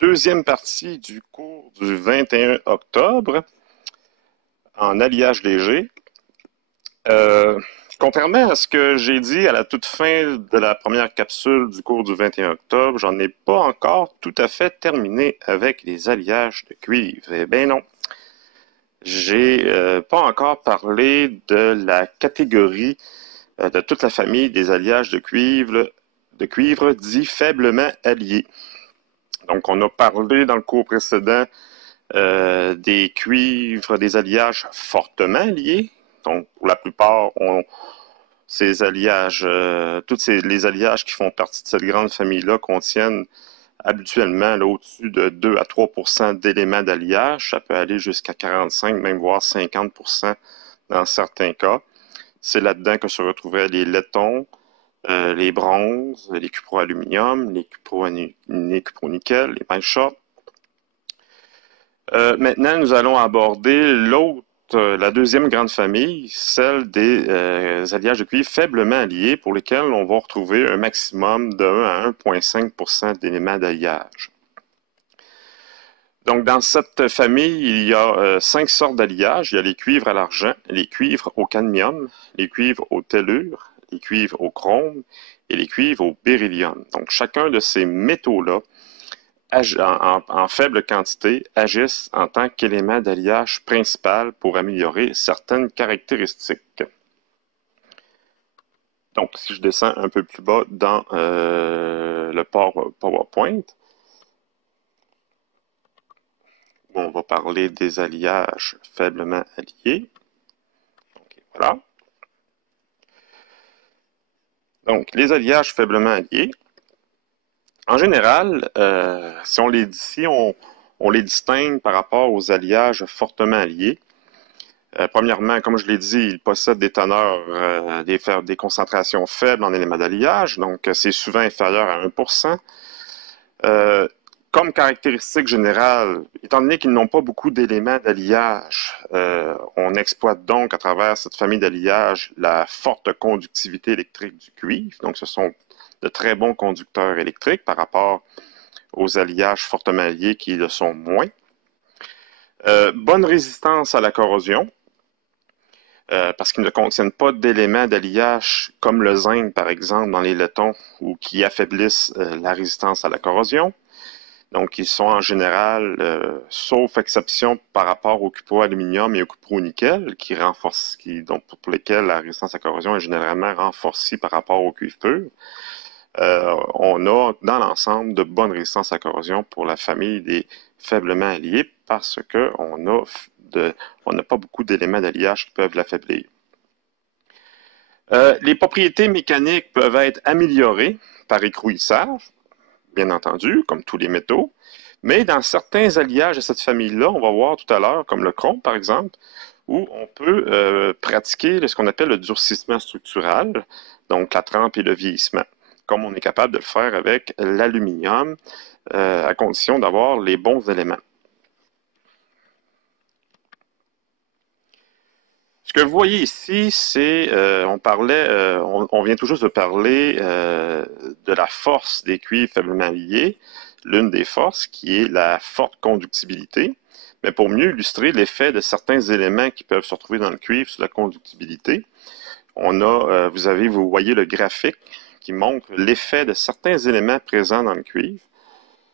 Deuxième partie du cours du 21 octobre en alliage léger. Euh, Contrairement à ce que j'ai dit à la toute fin de la première capsule du cours du 21 octobre, j'en ai pas encore tout à fait terminé avec les alliages de cuivre. Eh bien non, j'ai pas encore parlé de la catégorie de toute la famille des alliages de cuivre dits faiblement alliés. Donc on a parlé dans le cours précédent des cuivres, des alliages fortement liés. Donc, pour la plupart, ces alliages, les alliages qui font partie de cette grande famille-là contiennent habituellement au-dessus de 2 à 3 d'éléments d'alliage. Ça peut aller jusqu'à 45, même voire 50 dans certains cas. C'est là-dedans que se retrouveraient les laiton, les bronzes, les cuproaluminium, les cupronickel, les mailles short. Maintenant, nous allons aborder la deuxième grande famille, celle des alliages de cuivre faiblement alliés, pour lesquels on va retrouver un maximum de 1 à 1,5 d'éléments d'alliage. Donc, dans cette famille, il y a 5 sortes d'alliages. Il y a les cuivres à l'argent, les cuivres au cadmium, les cuivres au tellure, les cuivres au chrome et les cuivres au beryllium. Donc, chacun de ces métaux-là en faible quantité, agissent en tant qu'élément d'alliage principal pour améliorer certaines caractéristiques. Donc, si je descends un peu plus bas dans le PowerPoint, où on va parler des alliages faiblement alliés. Okay, voilà. Donc, les alliages faiblement alliés, en général, si on les distingue par rapport aux alliages fortement alliés. Premièrement, comme je l'ai dit, ils possèdent des teneurs, des concentrations faibles en éléments d'alliage, donc c'est souvent inférieur à 1%. Comme caractéristique générale, étant donné qu'ils n'ont pas beaucoup d'éléments d'alliage, on exploite donc à travers cette famille d'alliage la forte conductivité électrique du cuivre. Donc, ce sont de très bons conducteurs électriques par rapport aux alliages fortement alliés qui le sont moins. Bonne résistance à la corrosion, parce qu'ils ne contiennent pas d'éléments d'alliage comme le zinc, par exemple, dans les laitons, ou qui affaiblissent la résistance à la corrosion. Donc, ils sont en général, sauf exception par rapport au cuproaluminium et au cupronickel, pour lesquels la résistance à la corrosion est généralement renforcée par rapport au cuivre pur. On a dans l'ensemble de bonnes résistances à la corrosion pour la famille des faiblement alliés parce qu'on n'a pas beaucoup d'éléments d'alliage qui peuvent l'affaiblir. Les propriétés mécaniques peuvent être améliorées par écrouissage, bien entendu, comme tous les métaux, mais dans certains alliages de cette famille-là, on va voir tout à l'heure, comme le chrome par exemple, où on peut pratiquer ce qu'on appelle le durcissement structural, donc la trempe et le vieillissement, comme on est capable de le faire avec l'aluminium, à condition d'avoir les bons éléments. Ce que vous voyez ici, c'est, on vient tout juste de parler de la force des cuivres faiblement liés, l'une des forces qui est la forte conductibilité. Mais pour mieux illustrer l'effet de certains éléments qui peuvent se retrouver dans le cuivre sur la conductibilité, vous voyez le graphique qui montre l'effet de certains éléments présents dans le cuivre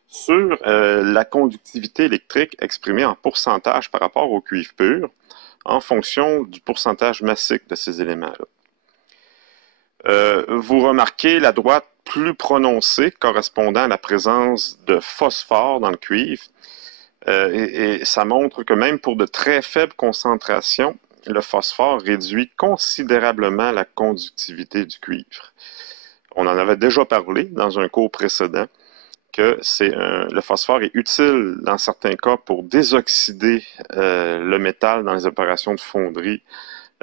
sur la conductivité électrique exprimée en pourcentage par rapport au cuivre pur, en fonction du pourcentage massique de ces éléments-là. Vous remarquez la droite plus prononcée correspondant à la présence de phosphore dans le cuivre. Et ça montre que même pour de très faibles concentrations, le phosphore réduit considérablement la conductivité du cuivre. On en avait déjà parlé dans un cours précédent que le phosphore est utile dans certains cas pour désoxyder le métal dans les opérations de fonderie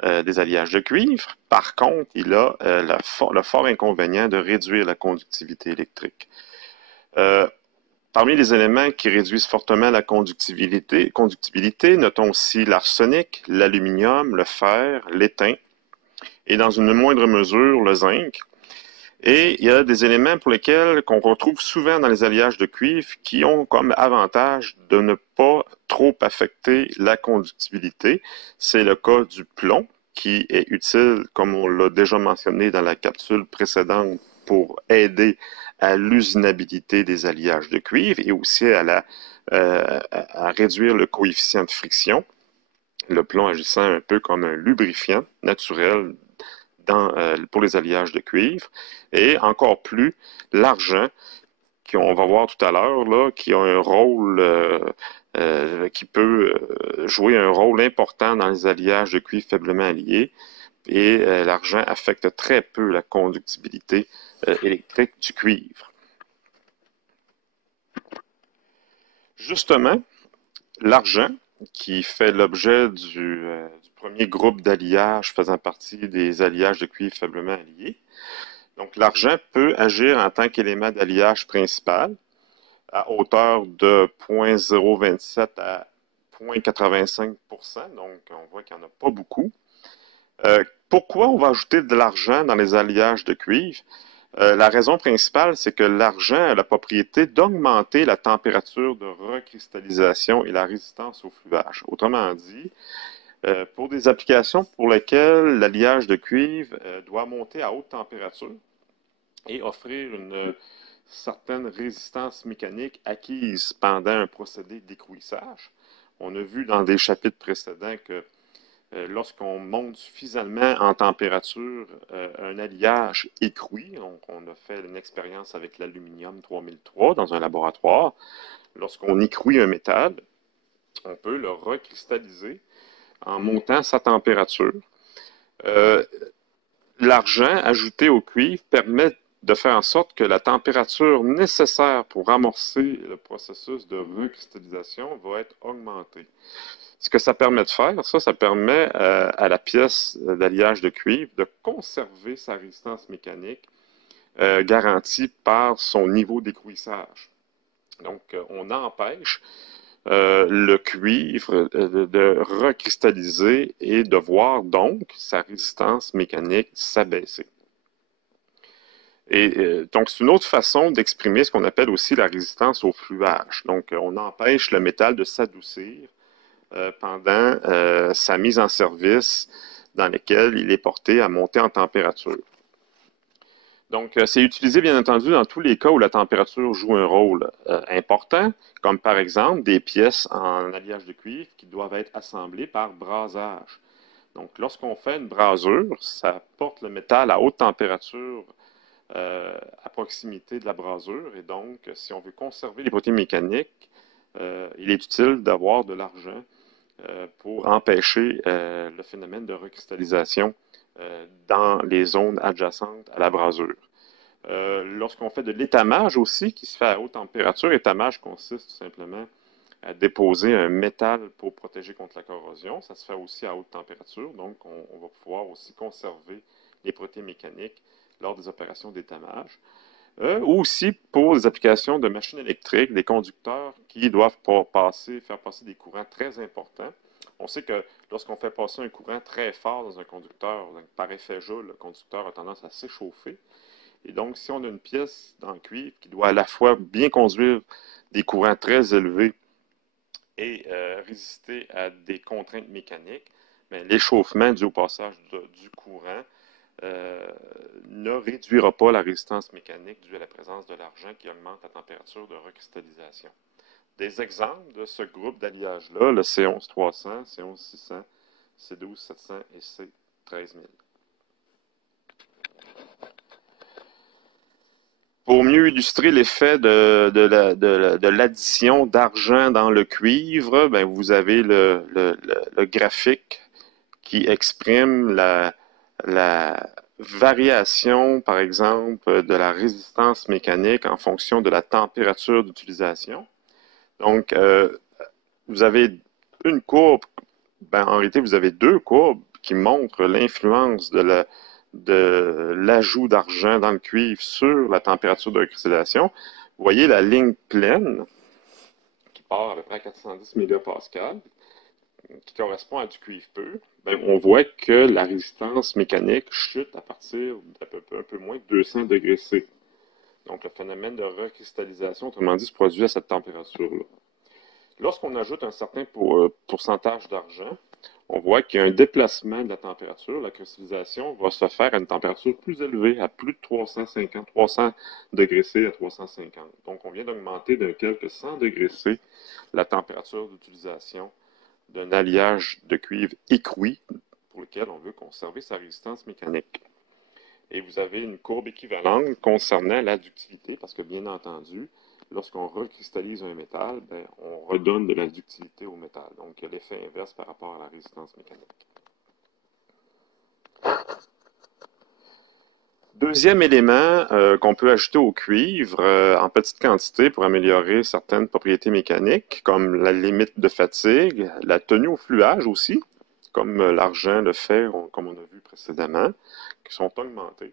des alliages de cuivre. Par contre, il a le fort inconvénient de réduire la conductivité électrique. Parmi les éléments qui réduisent fortement la conductibilité, notons aussi l'arsenic, l'aluminium, le fer, l'étain et dans une moindre mesure le zinc. Et il y a des éléments pour lesquels qu'on retrouve souvent dans les alliages de cuivre qui ont comme avantage de ne pas trop affecter la conductibilité. C'est le cas du plomb, qui est utile, comme on l'a déjà mentionné dans la capsule précédente, pour aider à l'usinabilité des alliages de cuivre et aussi à réduire le coefficient de friction. Le plomb agissant un peu comme un lubrifiant naturel pour les alliages de cuivre. Et encore plus, l'argent, qu'on va voir tout à l'heure, là, qui a un rôle, qui peut jouer un rôle important dans les alliages de cuivre faiblement alliés. Et l'argent affecte très peu la conductibilité électrique du cuivre. Justement, l'argent, qui fait l'objet du premier groupe d'alliages faisant partie des alliages de cuivre faiblement alliés. Donc, l'argent peut agir en tant qu'élément d'alliage principal à hauteur de 0,027 à 0,85 %. Donc, on voit qu'il n'y en a pas beaucoup. Pourquoi on va ajouter de l'argent dans les alliages de cuivre? La raison principale, c'est que l'argent a la propriété d'augmenter la température de recristallisation et la résistance au fluage. Autrement dit, pour des applications pour lesquelles l'alliage de cuivre doit monter à haute température et offrir une certaine résistance mécanique acquise pendant un procédé d'écrouissage. On a vu dans des chapitres précédents que lorsqu'on monte suffisamment en température un alliage écrouit, donc on a fait une expérience avec l'aluminium 3003 dans un laboratoire, lorsqu'on écrouit un métal, on peut le recristalliser en montant sa température. L'argent ajouté au cuivre permet de faire en sorte que la température nécessaire pour amorcer le processus de recristallisation va être augmentée. Ce que ça permet de faire, ça permet à la pièce d'alliage de cuivre de conserver sa résistance mécanique garantie par son niveau d'écrouissage. Donc, on empêche le cuivre de recristalliser et de voir donc sa résistance mécanique s'abaisser. Et donc, c'est une autre façon d'exprimer ce qu'on appelle aussi la résistance au fluage. Donc, on empêche le métal de s'adoucir pendant sa mise en service dans laquelle il est porté à monter en température. Donc, c'est utilisé bien entendu dans tous les cas où la température joue un rôle important, comme par exemple des pièces en alliage de cuivre qui doivent être assemblées par brasage. Donc, lorsqu'on fait une brasure, ça porte le métal à haute température à proximité de la brasure. Et donc, si on veut conserver les propriétés mécaniques, il est utile d'avoir de l'argent pour empêcher le phénomène de recristallisation dans les zones adjacentes à la brasure. Lorsqu'on fait de l'étamage aussi, qui se fait à haute température, l'étamage consiste tout simplement à déposer un métal pour protéger contre la corrosion. Ça se fait aussi à haute température, donc on va pouvoir aussi conserver les propriétés mécaniques lors des opérations d'étamage. Ou aussi pour les applications de machines électriques, des conducteurs qui doivent faire passer des courants très importants. On sait que lorsqu'on fait passer un courant très fort dans un conducteur, donc par effet Joule, le conducteur a tendance à s'échauffer. Et donc, si on a une pièce dans le cuivre qui doit à la fois bien conduire des courants très élevés et résister à des contraintes mécaniques, l'échauffement dû au passage du courant ne réduira pas la résistance mécanique due à la présence de l'argent qui augmente la température de recristallisation. Des exemples de ce groupe d'alliage-là, le C11300, C11600, C12700 et C13000. Pour mieux illustrer l'effet de l'addition d'argent dans le cuivre, ben, vous avez le graphique qui exprime la variation, par exemple, de la résistance mécanique en fonction de la température d'utilisation. Donc, vous avez une courbe, ben, en réalité, vous avez deux courbes qui montrent l'influence de l'ajout d'argent dans le cuivre sur la température de recristallisation. Vous voyez la ligne pleine qui part à peu près à 410 mégapascales, qui correspond à du cuivre pur, ben, on voit que la résistance mécanique chute à partir d'à peu près un peu moins de 200 degrés C. Donc, le phénomène de recristallisation, autrement dit, se produit à cette température-là. Lorsqu'on ajoute un certain pourcentage d'argent, on voit qu'il y a un déplacement de la température. La cristallisation va se faire à une température plus élevée, à plus de 300 degrés C à 350. Donc, on vient d'augmenter de quelques 100 degrés C la température d'utilisation d'un alliage de cuivre écroui pour lequel on veut conserver sa résistance mécanique. Et vous avez une courbe équivalente concernant la ductilité, parce que bien entendu, lorsqu'on recristallise un métal, ben, on redonne de la ductilité au métal. Donc, il y a l'effet inverse par rapport à la résistance mécanique. Deuxième élément qu'on peut ajouter au cuivre en petite quantité pour améliorer certaines propriétés mécaniques, comme la limite de fatigue, la tenue au fluage aussi, comme l'argent, le fer, comme on a vu précédemment, qui sont augmentés.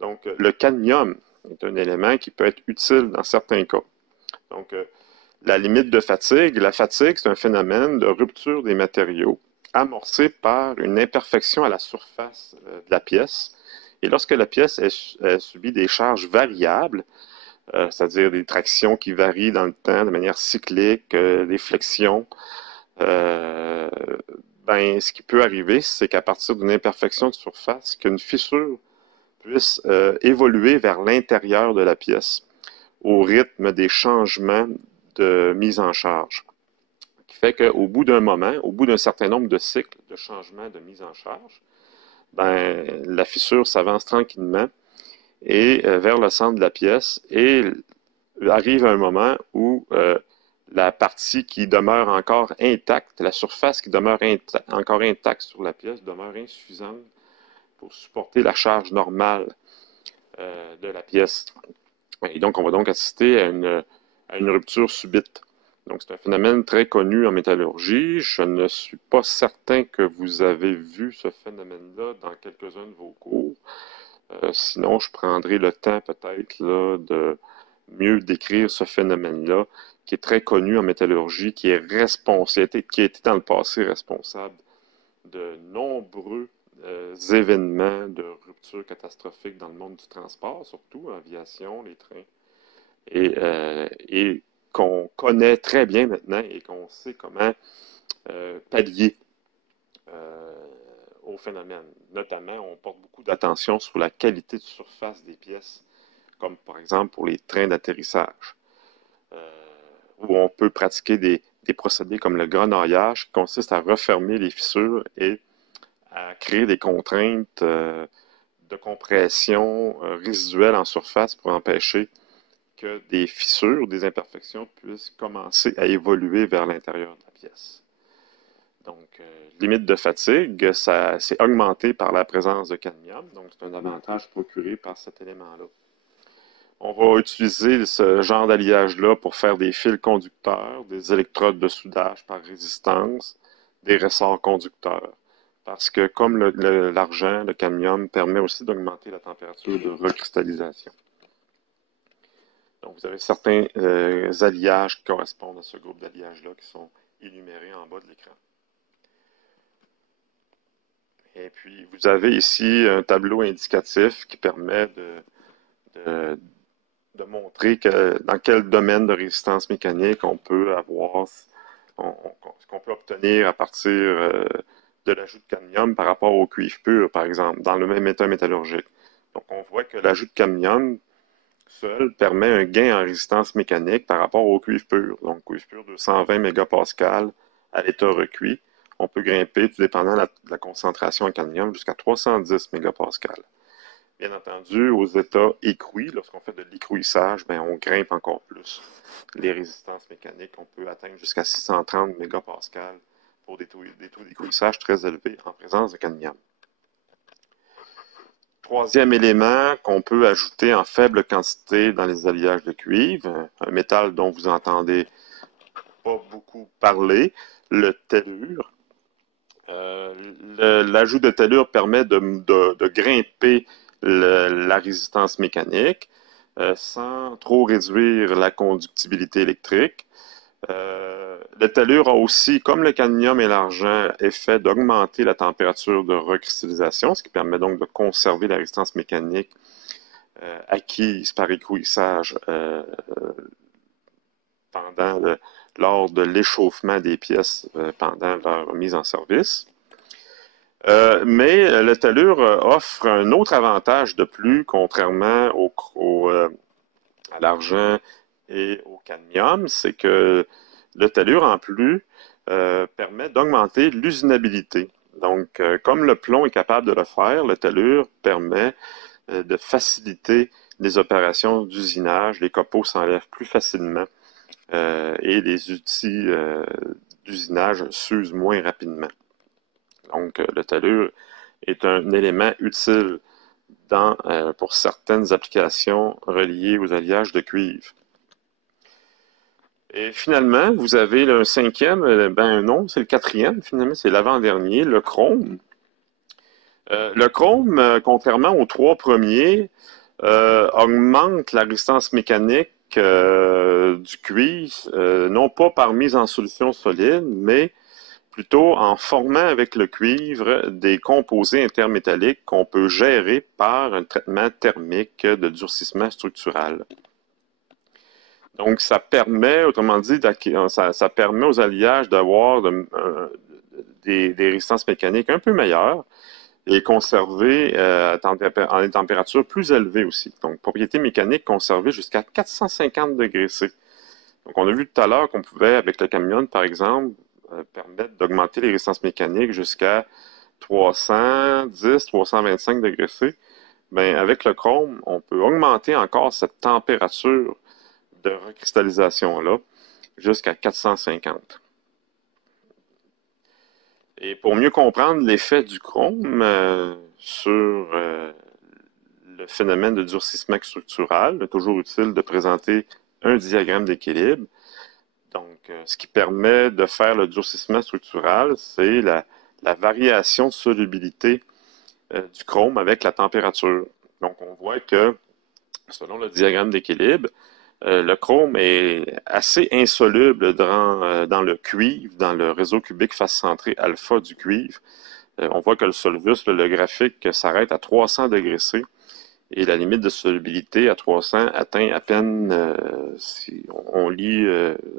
Donc, le cadmium est un élément qui peut être utile dans certains cas. Donc, la limite de fatigue. La fatigue, c'est un phénomène de rupture des matériaux amorcé par une imperfection à la surface de la pièce. Et lorsque la pièce subit des charges variables, c'est-à-dire des tractions qui varient dans le temps de manière cyclique, des flexions, ben, ce qui peut arriver, c'est qu'à partir d'une imperfection de surface, qu'une fissure puisse évoluer vers l'intérieur de la pièce au rythme des changements de mise en charge. Ce qui fait qu'au bout d'un moment, au bout d'un certain nombre de cycles de changement de mise en charge, ben, la fissure s'avance tranquillement et vers le centre de la pièce et arrive un moment où la partie qui demeure encore intacte, la surface qui demeure encore intacte sur la pièce demeure insuffisante pour supporter la charge normale de la pièce. Et donc, on va donc assister à une rupture subite. Donc, c'est un phénomène très connu en métallurgie. Je ne suis pas certain que vous avez vu ce phénomène-là dans quelques-uns de vos cours. Sinon, je prendrai le temps peut-être là, de mieux décrire ce phénomène-là, qui est très connu en métallurgie, qui est responsable, qui a été dans le passé responsable de nombreux événements de rupture catastrophique dans le monde du transport, surtout l'aviation, les trains, et qu'on connaît très bien maintenant et qu'on sait comment pallier au phénomène. Notamment, on porte beaucoup d'attention sur la qualité de surface des pièces, comme par exemple pour les trains d'atterrissage, où on peut pratiquer des procédés comme le grenaillage, qui consiste à refermer les fissures et à créer des contraintes de compression résiduelle en surface pour empêcher que des fissures, des imperfections puissent commencer à évoluer vers l'intérieur de la pièce. Donc, limite de fatigue, ça c'est augmenté par la présence de cadmium, donc c'est un avantage procuré par cet élément-là. On va utiliser ce genre d'alliage-là pour faire des fils conducteurs, des électrodes de soudage par résistance, des ressorts conducteurs. Parce que comme l'argent, le cadmium permet aussi d'augmenter la température de recristallisation. Donc, vous avez certains alliages qui correspondent à ce groupe d'alliages-là qui sont énumérés en bas de l'écran. Et puis, vous avez ici un tableau indicatif qui permet de montrer dans quel domaine de résistance mécanique on peut avoir, ce qu'on peut obtenir à partir de l'ajout de cadmium par rapport au cuivre pur, par exemple, dans le même état métallurgique. Donc, on voit que l'ajout de cadmium seul permet un gain en résistance mécanique par rapport au cuivre pur. Donc, cuivre pur 220 mégapascales à l'état recuit. On peut grimper, tout dépendant de la concentration en cadmium, jusqu'à 310 mégapascales. Bien entendu, aux états écrouis, lorsqu'on fait de l'écrouissage, ben, on grimpe encore plus les résistances mécaniques. On peut atteindre jusqu'à 630 mégapascales pour des taux d'écrouissage très élevés en présence de cadmium. Troisième élément qu'on peut ajouter en faible quantité dans les alliages de cuivre, un métal dont vous entendez pas beaucoup parler, le tellure. L'ajout de tellure permet de grimper la résistance mécanique sans trop réduire la conductibilité électrique. Le tellure a aussi, comme le cadmium et l'argent, effet d'augmenter la température de recristallisation, ce qui permet donc de conserver la résistance mécanique acquise par écouissage lors de l'échauffement des pièces pendant leur mise en service. Mais le tellure offre un autre avantage de plus, contrairement à l'argent et au cadmium, c'est que le tellure, en plus, permet d'augmenter l'usinabilité. Donc, comme le plomb est capable de le faire, le tellure permet de faciliter les opérations d'usinage. Les copeaux s'enlèvent plus facilement et les outils d'usinage s'usent moins rapidement. Donc, le tellure est un élément utile pour certaines applications reliées aux alliages de cuivre. Et finalement, vous avez un cinquième, ben non, c'est le quatrième, finalement, c'est l'avant-dernier, le chrome. Le chrome, contrairement aux trois premiers, augmente la résistance mécanique du cuivre, non pas par mise en solution solide, mais plutôt en formant avec le cuivre des composés intermétalliques qu'on peut gérer par un traitement thermique de durcissement structural. Donc, ça permet, autrement dit, ça permet aux alliages d'avoir des résistances mécaniques un peu meilleures et conserver en des températures plus élevées aussi. Donc, propriété mécanique conservée jusqu'à 450 degrés C. Donc, on a vu tout à l'heure qu'on pouvait, avec le camion, par exemple, permettre d'augmenter les résistances mécaniques jusqu'à 310, 325 degrés C. Bien, avec le chrome, on peut augmenter encore cette température de recristallisation-là jusqu'à 450. Et pour mieux comprendre l'effet du chrome sur le phénomène de durcissement structural, il est toujours utile de présenter un diagramme d'équilibre. Donc, ce qui permet de faire le durcissement structural, c'est la variation de solubilité du chrome avec la température. Donc, on voit que, selon le diagramme d'équilibre, le chrome est assez insoluble dans le cuivre, dans le réseau cubique face centrée alpha du cuivre. On voit que le solvus, le graphique, s'arrête à 300 degrés C. Et la limite de solubilité à 300 atteint à peine, si on lit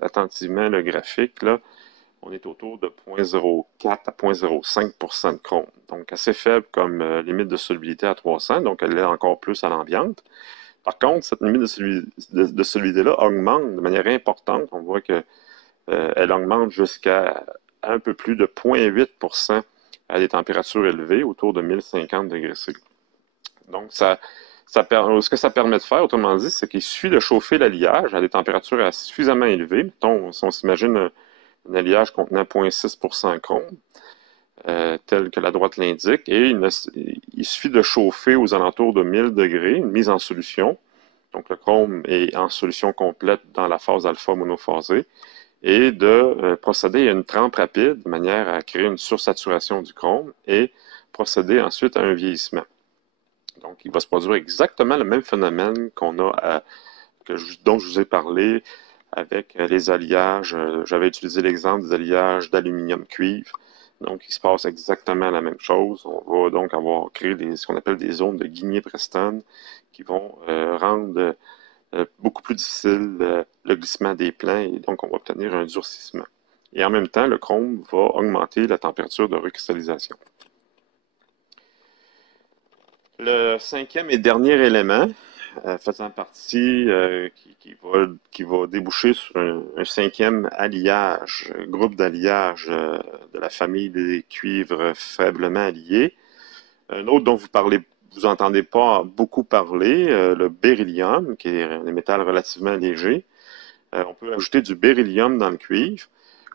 attentivement le graphique, là, on est autour de 0,04 à 0,05% de chrome. Donc assez faible comme limite de solubilité à 300, donc elle est encore plus à l'ambiante. Par contre, cette limite de solubilité-là augmente de manière importante. On voit qu'elle augmente jusqu'à un peu plus de 0,8% à des températures élevées, autour de 1050 degrés C. Donc, ce que ça permet de faire, autrement dit, c'est qu'il suffit de chauffer l'alliage à des températures suffisamment élevées. Mettons, si on s'imagine un alliage contenant 0,6% chrome, tel que la droite l'indique, et il suffit de chauffer aux alentours de 1000 degrés, une mise en solution. Donc, le chrome est en solution complète dans la phase alpha monophasée, et de procéder à une trempe rapide de manière à créer une sursaturation du chrome et procéder ensuite à un vieillissement. Donc, il va se produire exactement le même phénomène dont je vous ai parlé avec les alliages. J'avais utilisé l'exemple des alliages d'aluminium-cuivre. Donc, il se passe exactement la même chose. On va donc avoir créé ce qu'on appelle des zones de Guigné-Preston qui vont rendre beaucoup plus difficile le glissement des plans et donc on va obtenir un durcissement. Et en même temps, le chrome va augmenter la température de recristallisation. Le cinquième et dernier élément, faisant partie, qui va déboucher sur un cinquième alliage, groupe d'alliages de la famille des cuivres faiblement alliés. Un autre dont vous entendez pas beaucoup parler, le beryllium, qui est un métal relativement léger. On peut ajouter du beryllium dans le cuivre.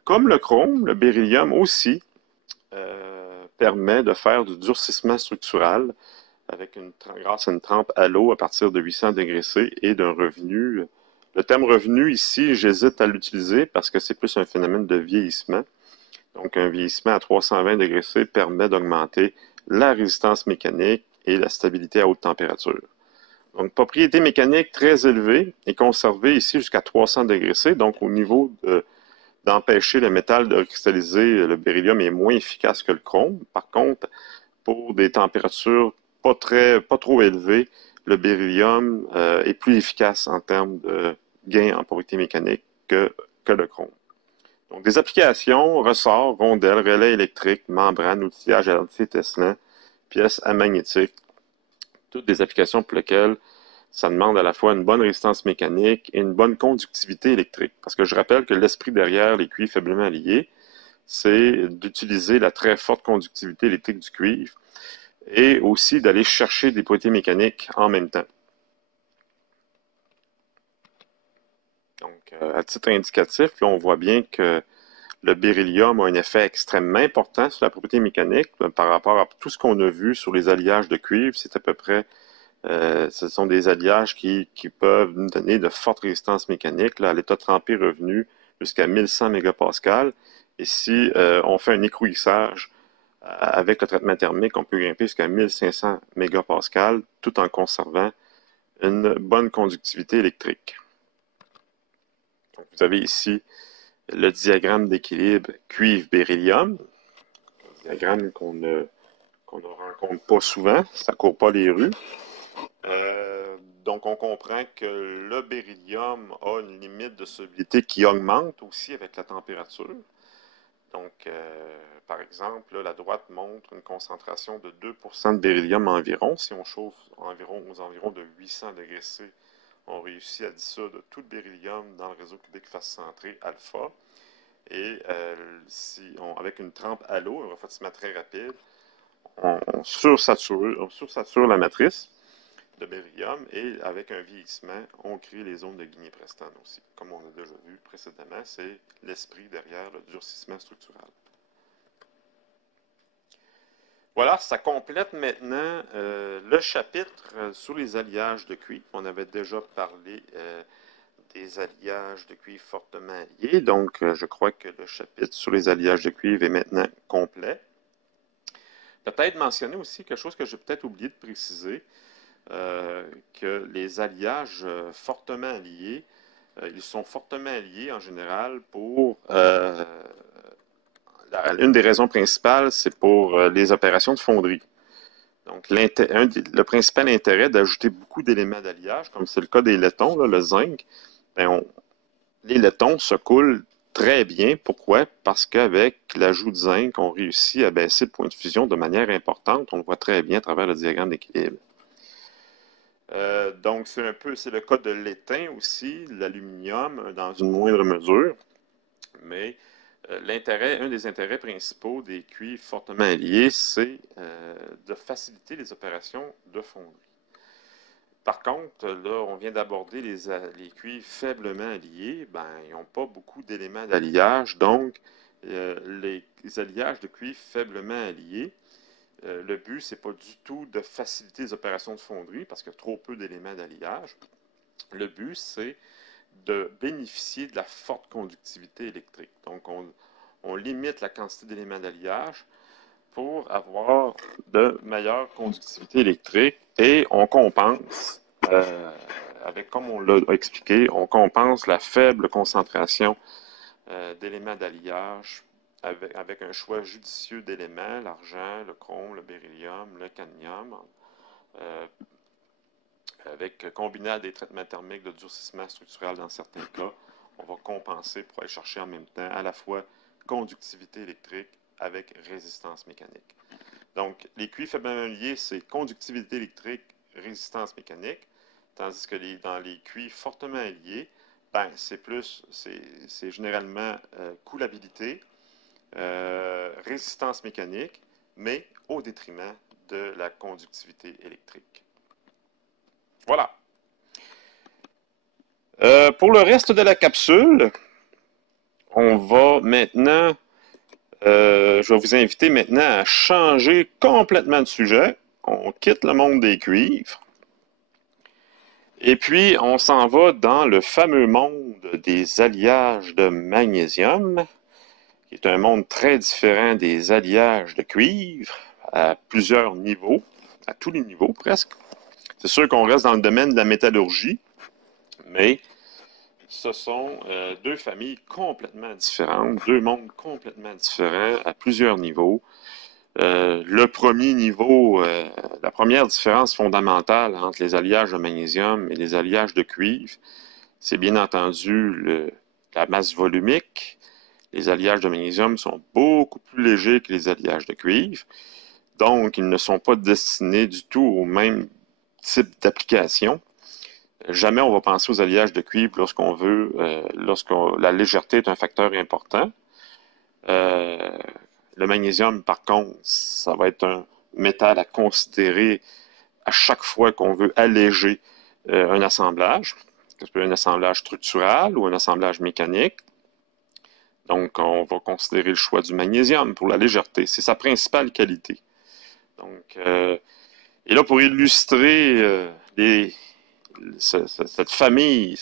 Comme le chrome, le beryllium aussi permet de faire du durcissement structural grâce à une trempe à l'eau à partir de 800 degrés C et d'un revenu. Le terme revenu ici, j'hésite à l'utiliser parce que c'est plus un phénomène de vieillissement. Donc, un vieillissement à 320 degrés C permet d'augmenter la résistance mécanique et la stabilité à haute température. Donc, propriété mécanique très élevée et conservée ici jusqu'à 300 degrés C. Donc, au niveau d'empêcher le métal de cristalliser. Le beryllium est moins efficace que le chrome. Par contre, pour des températures pas trop élevées, le beryllium est plus efficace en termes de gain en propriété mécanique que le chrome. Donc, des applications, ressorts, rondelles, relais électriques, membranes, outillage à anti-étincelant, pièces amagnétiques, toutes des applications pour lesquelles ça demande à la fois une bonne résistance mécanique et une bonne conductivité électrique. Parce que je rappelle que l'esprit derrière les cuivres faiblement liés, c'est d'utiliser la très forte conductivité électrique du cuivre et aussi d'aller chercher des propriétés mécaniques en même temps. Donc, à titre indicatif, là, on voit bien que le beryllium a un effet extrêmement important sur la propriété mécanique par rapport à tout ce qu'on a vu sur les alliages de cuivre. C'est à peu près, ce sont des alliages qui peuvent nous donner de fortes résistances mécaniques, là, à l'état trempé revenu jusqu'à 1100 mégapascals. Et si on fait un écrouissage avec le traitement thermique, on peut grimper jusqu'à 1500 mégapascals tout en conservant une bonne conductivité électrique. Donc, vous avez ici le diagramme d'équilibre cuivre-beryllium, un diagramme qu'on ne rencontre pas souvent, ça ne court pas les rues. Donc, on comprend que le beryllium a une limite de solubilité qui augmente aussi avec la température. Donc, par exemple, là, la droite montre une concentration de 2% de beryllium environ. Si on chauffe aux environs de 800 degrés C, on réussit à dissoudre tout le beryllium dans le réseau cubique face centrée alpha. Et avec une trempe à l'eau, un refroidissement très rapide, on sursature la matrice de beryllium et avec un vieillissement, on crée les zones de Guinée-Preston aussi. Comme on a déjà vu précédemment, c'est l'esprit derrière le durcissement structural. Voilà, ça complète maintenant le chapitre sur les alliages de cuivre. On avait déjà parlé des alliages de cuivre fortement liés, donc je crois que le chapitre sur les alliages de cuivre est maintenant complet. Peut-être mentionner aussi quelque chose que j'ai peut-être oublié de préciser, que les alliages fortement liés, ils sont fortement liés en général pour une des raisons principales, c'est pour les opérations de fonderie. Donc, le principal intérêt d'ajouter beaucoup d'éléments d'alliage, comme c'est le cas des laitons, là, le zinc, ben les laitons se coulent très bien. Pourquoi? Parce qu'avec l'ajout de zinc, on réussit à baisser le point de fusion de manière importante. On le voit très bien à travers le diagramme d'équilibre. Donc, c'est le cas de l'étain aussi, l'aluminium dans une moindre mesure. Mais un des intérêts principaux des cuivres fortement alliés, c'est de faciliter les opérations de fonderie. Par contre, là, on vient d'aborder les cuivres faiblement alliés. Ben, ils n'ont pas beaucoup d'éléments d'alliage. Donc, les alliages de cuivre faiblement alliés, le but, c'est pas du tout de faciliter les opérations de fonderie parce qu'il y a trop peu d'éléments d'alliage. Le but, c'est de bénéficier de la forte conductivité électrique. Donc, on limite la quantité d'éléments d'alliage pour avoir de meilleure conductivité électrique et on compense, comme on l'a expliqué, on compense la faible concentration d'éléments d'alliage avec un choix judicieux d'éléments, l'argent, le chrome, le beryllium, le cadmium, combiné à des traitements thermiques de durcissement structural dans certains cas, on va compenser pour aller chercher en même temps à la fois conductivité électrique avec résistance mécanique. Donc, les cuivres faiblement liés, c'est conductivité électrique, résistance mécanique, tandis que dans les cuivres fortement liés, ben, c'est généralement coulabilité, résistance mécanique, mais au détriment de la conductivité électrique. Voilà. Pour le reste de la capsule, on va maintenant, je vais vous inviter maintenant à changer complètement de sujet. On quitte le monde des cuivres. Et puis, on s'en va dans le fameux monde des alliages de magnésium, qui est un monde très différent des alliages de cuivre, à plusieurs niveaux, à tous les niveaux presque. C'est sûr qu'on reste dans le domaine de la métallurgie, mais ce sont deux familles complètement différentes, deux mondes complètement différents à plusieurs niveaux. Le premier niveau, la première différence fondamentale entre les alliages de magnésium et les alliages de cuivre, c'est bien entendu la masse volumique. Les alliages de magnésium sont beaucoup plus légers que les alliages de cuivre, donc ils ne sont pas destinés du tout au même type d'application. Jamais on va penser aux alliages de cuivre lorsqu'on veut, la légèreté est un facteur important. Euh, le magnésium, par contre, ça va être un métal à considérer à chaque fois qu'on veut alléger un assemblage, que ce soit un assemblage structural ou un assemblage mécanique. Donc, on va considérer le choix du magnésium pour la légèreté. C'est sa principale qualité. Donc, et là, pour illustrer cette famille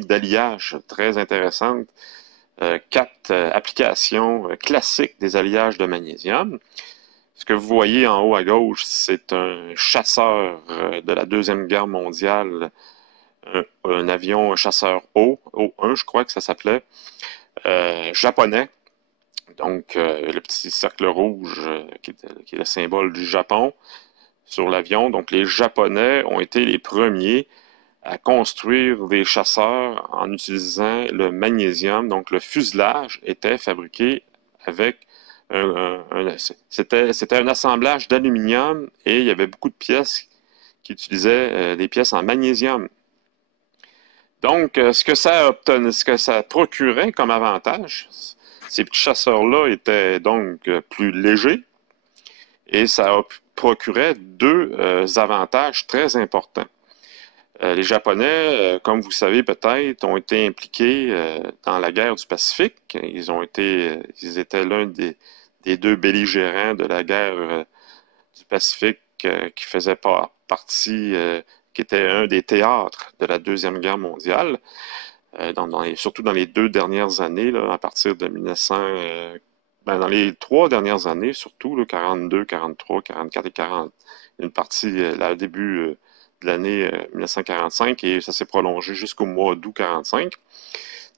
d'alliages très intéressante, quatre applications classiques des alliages de magnésium. Ce que vous voyez en haut à gauche, c'est un chasseur de la Deuxième Guerre mondiale, un avion chasseur O1, je crois que ça s'appelait, japonais. Donc, le petit cercle rouge qui est le symbole du Japon sur l'avion. Donc, les Japonais ont été les premiers à construire des chasseurs en utilisant le magnésium. Donc, le fuselage était fabriqué avec c'était un assemblage d'aluminium et il y avait beaucoup de pièces qui utilisaient des pièces en magnésium. Donc, ce que ça procurait comme avantage, ces petits chasseurs-là étaient donc plus légers et ça procurait deux avantages très importants. Les Japonais, comme vous savez peut-être, ont été impliqués dans la guerre du Pacifique. Ils étaient l'un des deux belligérants de la guerre du Pacifique qui faisait partie, qui était un des théâtres de la Deuxième Guerre mondiale, surtout dans les deux dernières années, là, à partir de 1900, dans les trois dernières années, surtout, là, 42, 43, 44 et 40, une partie, là, au début de l'année 1945, et ça s'est prolongé jusqu'au mois d'août 45.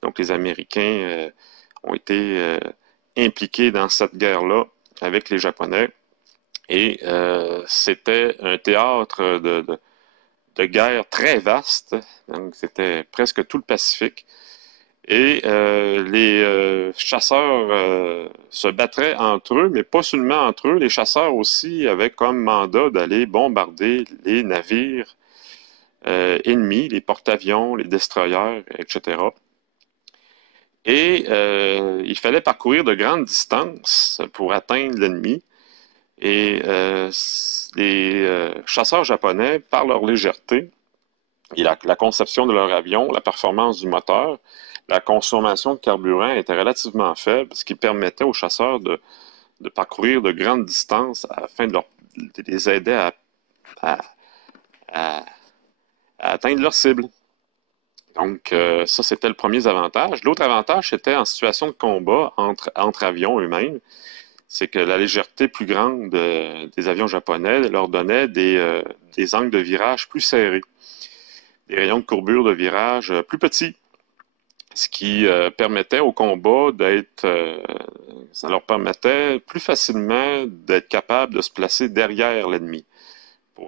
Donc, les Américains ont été impliqués dans cette guerre-là avec les Japonais. Et c'était un théâtre de guerre très vaste. Donc, c'était presque tout le Pacifique. Et les chasseurs se battraient entre eux, mais pas seulement entre eux. Les chasseurs aussi avaient comme mandat d'aller bombarder les navires ennemis, les porte-avions, les destroyers, etc. Et il fallait parcourir de grandes distances pour atteindre l'ennemi. Et les chasseurs japonais, par leur légèreté et la conception de leur avion, la performance du moteur, la consommation de carburant était relativement faible, ce qui permettait aux chasseurs de parcourir de grandes distances afin de les aider à, à atteindre leur cible. Donc, ça, c'était le premier avantage. L'autre avantage, c'était en situation de combat entre avions eux-mêmes. C'est que la légèreté plus grande des avions japonais leur donnait des angles de virage plus serrés, des rayons de courbure de virage plus petits, ce qui permettait au combat ça leur permettait plus facilement d'être capable de se placer derrière l'ennemi,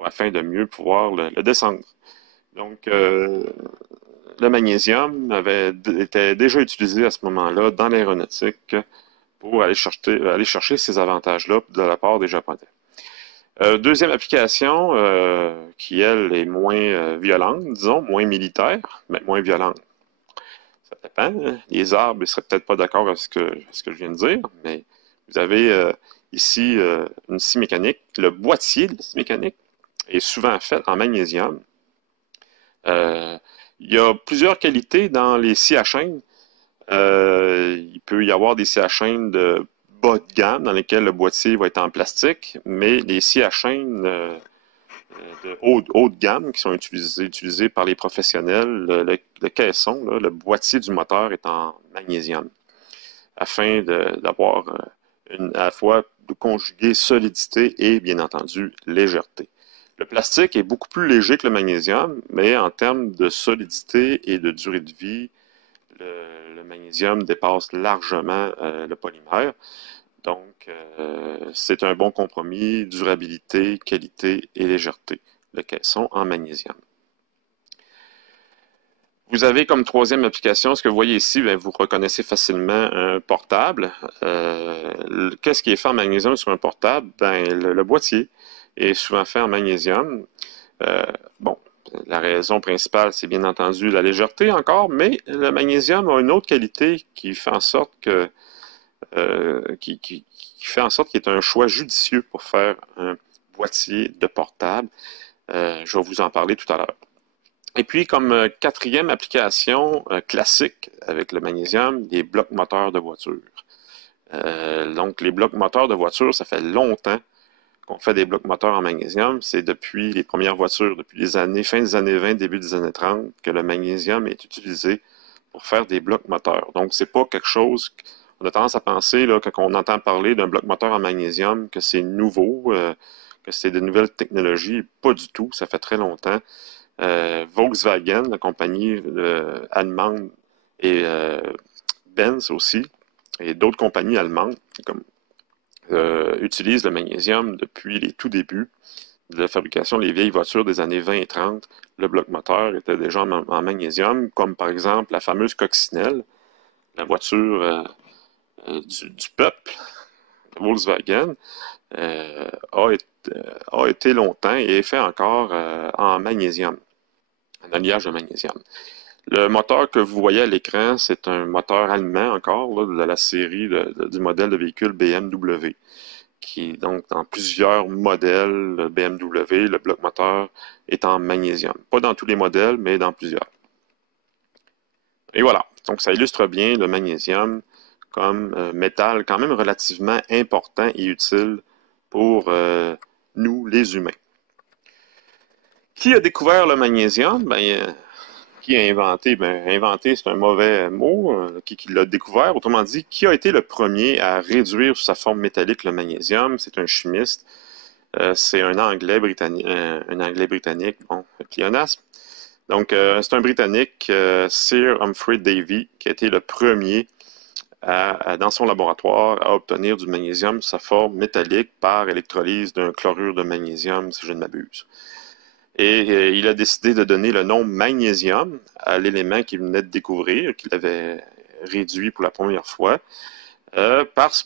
afin de mieux pouvoir le descendre. Donc, le magnésium était déjà utilisé à ce moment-là dans l'aéronautique pour aller chercher ces avantages-là de la part des Japonais. Deuxième application, qui, elle, est moins violente, disons, moins militaire, mais moins violente. Ça dépend. Hein? Les arbres ne seraient peut-être pas d'accord avec ce que je viens de dire, mais vous avez ici une scie mécanique. Le boîtier de la scie mécanique est souvent fait en magnésium. Il y a plusieurs qualités dans les scies à chaîne. Il peut y avoir des scies à chaîne de bas de gamme dans lesquels le boîtier va être en plastique, mais les scies à chaîne de haut de gamme qui sont utilisées par les professionnels, le caisson, là, le boîtier du moteur est en magnésium, afin d'avoir à la fois de conjuguer solidité et, bien entendu, légèreté. Le plastique est beaucoup plus léger que le magnésium, mais en termes de solidité et de durée de vie, le magnésium dépasse largement le polymère. Donc, c'est un bon compromis, durabilité, qualité et légèreté, le caisson en magnésium. Vous avez comme troisième application, ce que vous voyez ici, bien, vous reconnaissez facilement un portable. Qu'est-ce qui est fait en magnésium sur un portable? Ben, le boîtier est souvent fait en magnésium. Euh, bon, la raison principale, c'est bien entendu la légèreté encore, mais le magnésium a une autre qualité qui fait en sorte que qui fait en sorte qu'il est un choix judicieux pour faire un boîtier de portable. Je vais vous en parler tout à l'heure. Et puis, comme quatrième application classique avec le magnésium, les blocs moteurs de voiture. Donc, les blocs moteurs de voiture, ça fait longtemps qu'on fait des blocs moteurs en magnésium. C'est depuis les premières voitures, depuis les années, fin des années 20, début des années 30, que le magnésium est utilisé pour faire des blocs moteurs. Donc, c'est pas quelque chose, on a tendance à penser, là, quand on entend parler d'un bloc moteur en magnésium, que c'est nouveau, que c'est de nouvelles technologies. Pas du tout, ça fait très longtemps. Volkswagen, la compagnie allemande, et Benz aussi, et d'autres compagnies allemandes, comme utilisent le magnésium depuis les tout débuts de la fabrication des vieilles voitures des années 20 et 30. Le bloc moteur était déjà en magnésium, comme par exemple la fameuse coccinelle, la voiture du peuple, Volkswagen, a été longtemps et est fait encore en magnésium, en alliage de magnésium. Le moteur que vous voyez à l'écran, c'est un moteur allemand encore, là, de la série du modèle de véhicule BMW, qui est donc dans plusieurs modèles BMW, le bloc moteur est en magnésium. Pas dans tous les modèles, mais dans plusieurs. Et voilà, donc ça illustre bien le magnésium comme métal quand même relativement important et utile pour nous, les humains. Qui a découvert le magnésium? Ben, qui a inventé? Ben, inventer, c'est un mauvais mot. Qui l'a découvert? Autrement dit, qui a été le premier à réduire sous sa forme métallique le magnésium? C'est un chimiste. C'est un Anglais britannique, bon, pléonasme. Donc, c'est un Britannique, Sir Humphrey Davy, qui a été le premier dans son laboratoire à obtenir du magnésium sous sa forme métallique par électrolyse d'un chlorure de magnésium, si je ne m'abuse. Et il a décidé de donner le nom magnésium à l'élément qu'il venait de découvrir, qu'il avait réduit pour la première fois.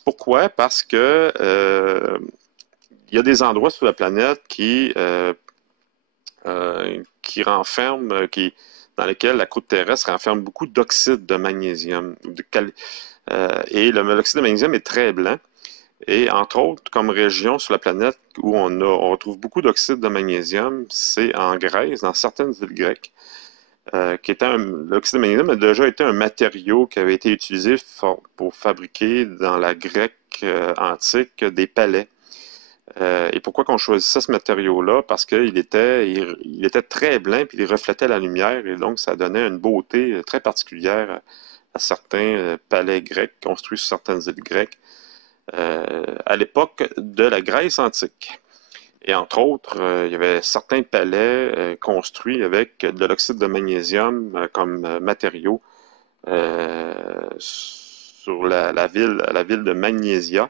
Pourquoi? Parce que il y a des endroits sur la planète renferment, dans lesquels la croûte terrestre renferme beaucoup d'oxyde de magnésium. Et l'oxyde de magnésium est très blanc. Et entre autres, comme région sur la planète où on retrouve beaucoup d'oxyde de magnésium, c'est en Grèce, dans certaines îles grecques. L'oxyde de magnésium a déjà été un matériau qui avait été utilisé pour fabriquer dans la Grecque antique des palais. Et pourquoi qu'on choisissait ce matériau-là? Parce qu'il était très blanc, puis il reflétait la lumière, et donc ça donnait une beauté très particulière à certains palais grecs construits sur certaines îles grecques à l'époque de la Grèce antique. Et entre autres, il y avait certains palais construits avec de l'oxyde de magnésium comme matériau sur la ville de Magnésia,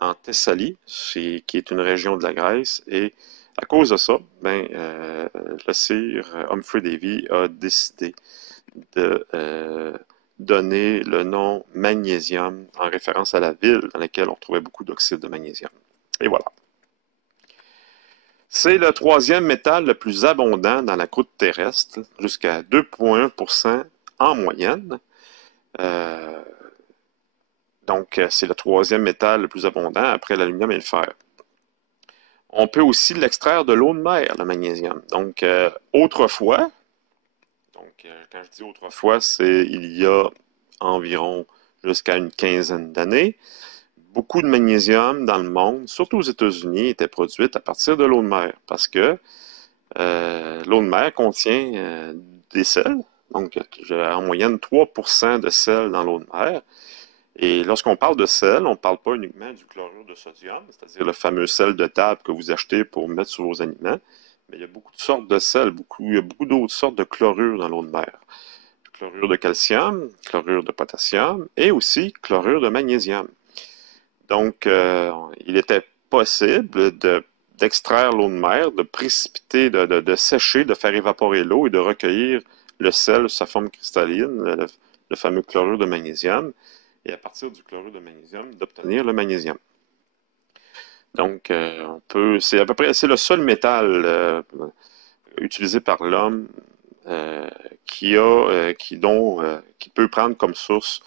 en Thessalie, qui est une région de la Grèce. Et à cause de ça, ben, le sire Humphrey Davy a décidé de donner le nom magnésium en référence à la ville dans laquelle on trouvait beaucoup d'oxyde de magnésium. Et voilà. C'est le troisième métal le plus abondant dans la croûte terrestre, jusqu'à 2,1% en moyenne. Donc, c'est le troisième métal le plus abondant après l'aluminium et le fer. On peut aussi l'extraire de l'eau de mer, le magnésium. Donc, autrefois, quand je dis autrefois, c'est il y a environ jusqu'à une quinzaine d'années, beaucoup de magnésium dans le monde, surtout aux États-Unis, était produite à partir de l'eau de mer parce que l'eau de mer contient des sels, donc en moyenne 3% de sel dans l'eau de mer. Et lorsqu'on parle de sel, on ne parle pas uniquement du chlorure de sodium, c'est-à-dire le fameux sel de table que vous achetez pour mettre sur vos aliments, Mais il y a beaucoup de sortes de sels, il y a beaucoup d'autres sortes de chlorure dans l'eau de mer. Chlorure de calcium, chlorure de potassium et aussi chlorure de magnésium. Donc, il était possible d'extraire l'eau de mer, de précipiter, de sécher, de faire évaporer l'eau et de recueillir le sel sous sa forme cristalline, le fameux chlorure de magnésium, et à partir du chlorure de magnésium, d'obtenir le magnésium. Donc, c'est à peu près, c'est le seul métal utilisé par l'homme qui peut prendre comme source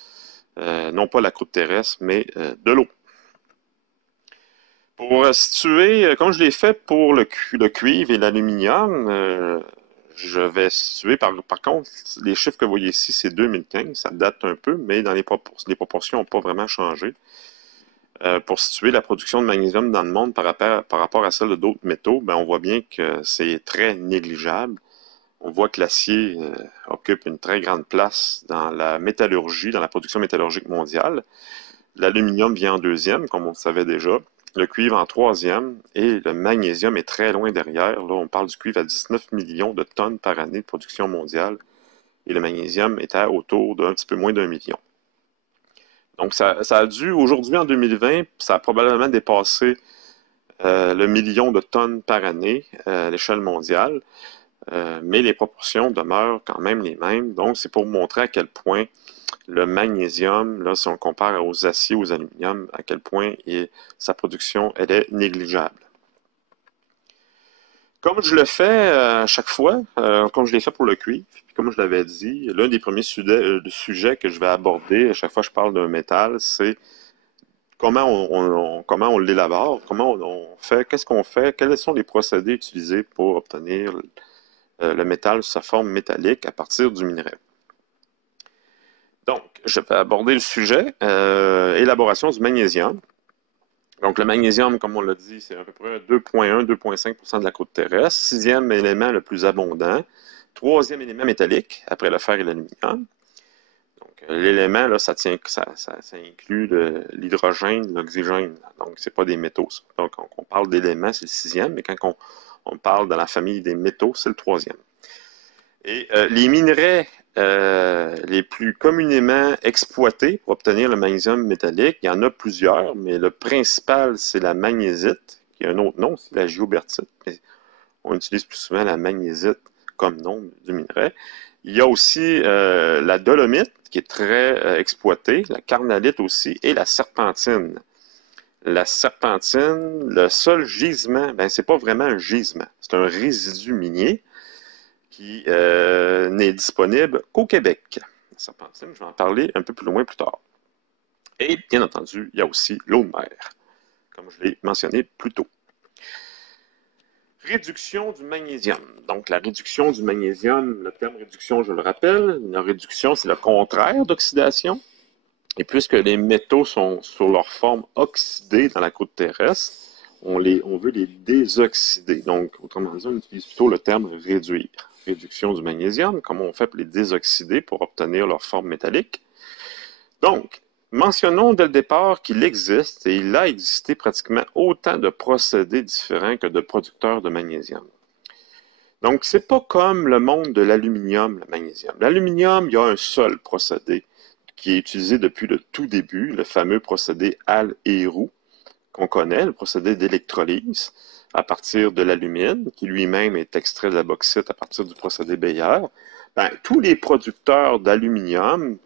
non pas la croûte terrestre, mais de l'eau. Pour situer, comme je l'ai fait pour le cuivre et l'aluminium, je vais situer, par contre, les chiffres que vous voyez ici, c'est 2015, ça date un peu, mais dans les proportions n'ont pas vraiment changé. Pour situer la production de magnésium dans le monde par rapport à celle d'autres métaux, ben, on voit bien que c'est très négligeable. On voit que l'acier occupe une très grande place dans la métallurgie, dans la production métallurgique mondiale. L'aluminium vient en deuxième, comme on le savait déjà. Le cuivre en troisième et le magnésium est très loin derrière. Là, on parle du cuivre à 19 millions de tonnes par année de production mondiale et le magnésium est à autour d'un petit peu moins d'1 million. Donc, ça a dû, aujourd'hui en 2020, ça a probablement dépassé le million de tonnes par année à l'échelle mondiale, mais les proportions demeurent quand même les mêmes. Donc, c'est pour montrer à quel point le magnésium, là, si on compare aux aciers, aux aluminiums, à quel point sa production, elle est négligeable. Comme je le fais à chaque fois, comme je l'ai fait pour le cuivre, puis comme je l'avais dit, l'un des premiers sujets que je vais aborder à chaque fois que je parle d'un métal, c'est comment on l'élabore, comment on fait, qu'est-ce qu'on fait, quels sont les procédés utilisés pour obtenir le métal sous sa forme métallique à partir du minerai. Donc, je vais aborder le sujet, élaboration du magnésium. Donc, le magnésium, comme on l'a dit, c'est à peu près 2,1-2,5% de la croûte terrestre. Sixième élément le plus abondant. Troisième élément métallique, après le fer et l'aluminium. Donc, l'élément, là, ça inclut l'hydrogène, l'oxygène. Donc, c'est pas des métaux, ça. Donc, on parle d'éléments, c'est le sixième, mais quand on parle dans la famille des métaux, c'est le troisième. Et les minerais les plus communément exploités pour obtenir le magnésium métallique, il y en a plusieurs, mais le principal, c'est la magnézite, qui a un autre nom, c'est la giobertite, mais on utilise plus souvent la magnézite comme nom du minerai. Il y a aussi la dolomite, qui est très exploitée, la carnalite aussi, et la serpentine. La serpentine, le seul gisement, ben c'est pas vraiment un gisement, c'est un résidu minier qui n'est disponible qu'au Québec. La serpentine, je vais en parler un peu plus loin plus tard. Et bien entendu, il y a aussi l'eau de mer, comme je l'ai mentionné plus tôt. Réduction du magnésium. Donc, la réduction du magnésium, le terme réduction, je le rappelle, la réduction, c'est le contraire d'oxydation. Et puisque les métaux sont sur leur forme oxydée dans la croûte terrestre, on veut les désoxyder. Donc, autrement dit, on utilise plutôt le terme réduire. Réduction du magnésium, comment on fait pour les désoxyder pour obtenir leur forme métallique. Donc, mentionnons dès le départ qu'il existe, et il a existé pratiquement autant de procédés différents que de producteurs de magnésium. Donc, c'est pas comme le monde de l'aluminium, le magnésium. L'aluminium, il y a un seul procédé qui est utilisé depuis le tout début, le fameux procédé Hall-Héroult, qu'on connaît, le procédé d'électrolyse à partir de l'alumine, qui lui-même est extrait de la bauxite à partir du procédé Bayer. Ben, tous les producteurs d'aluminium,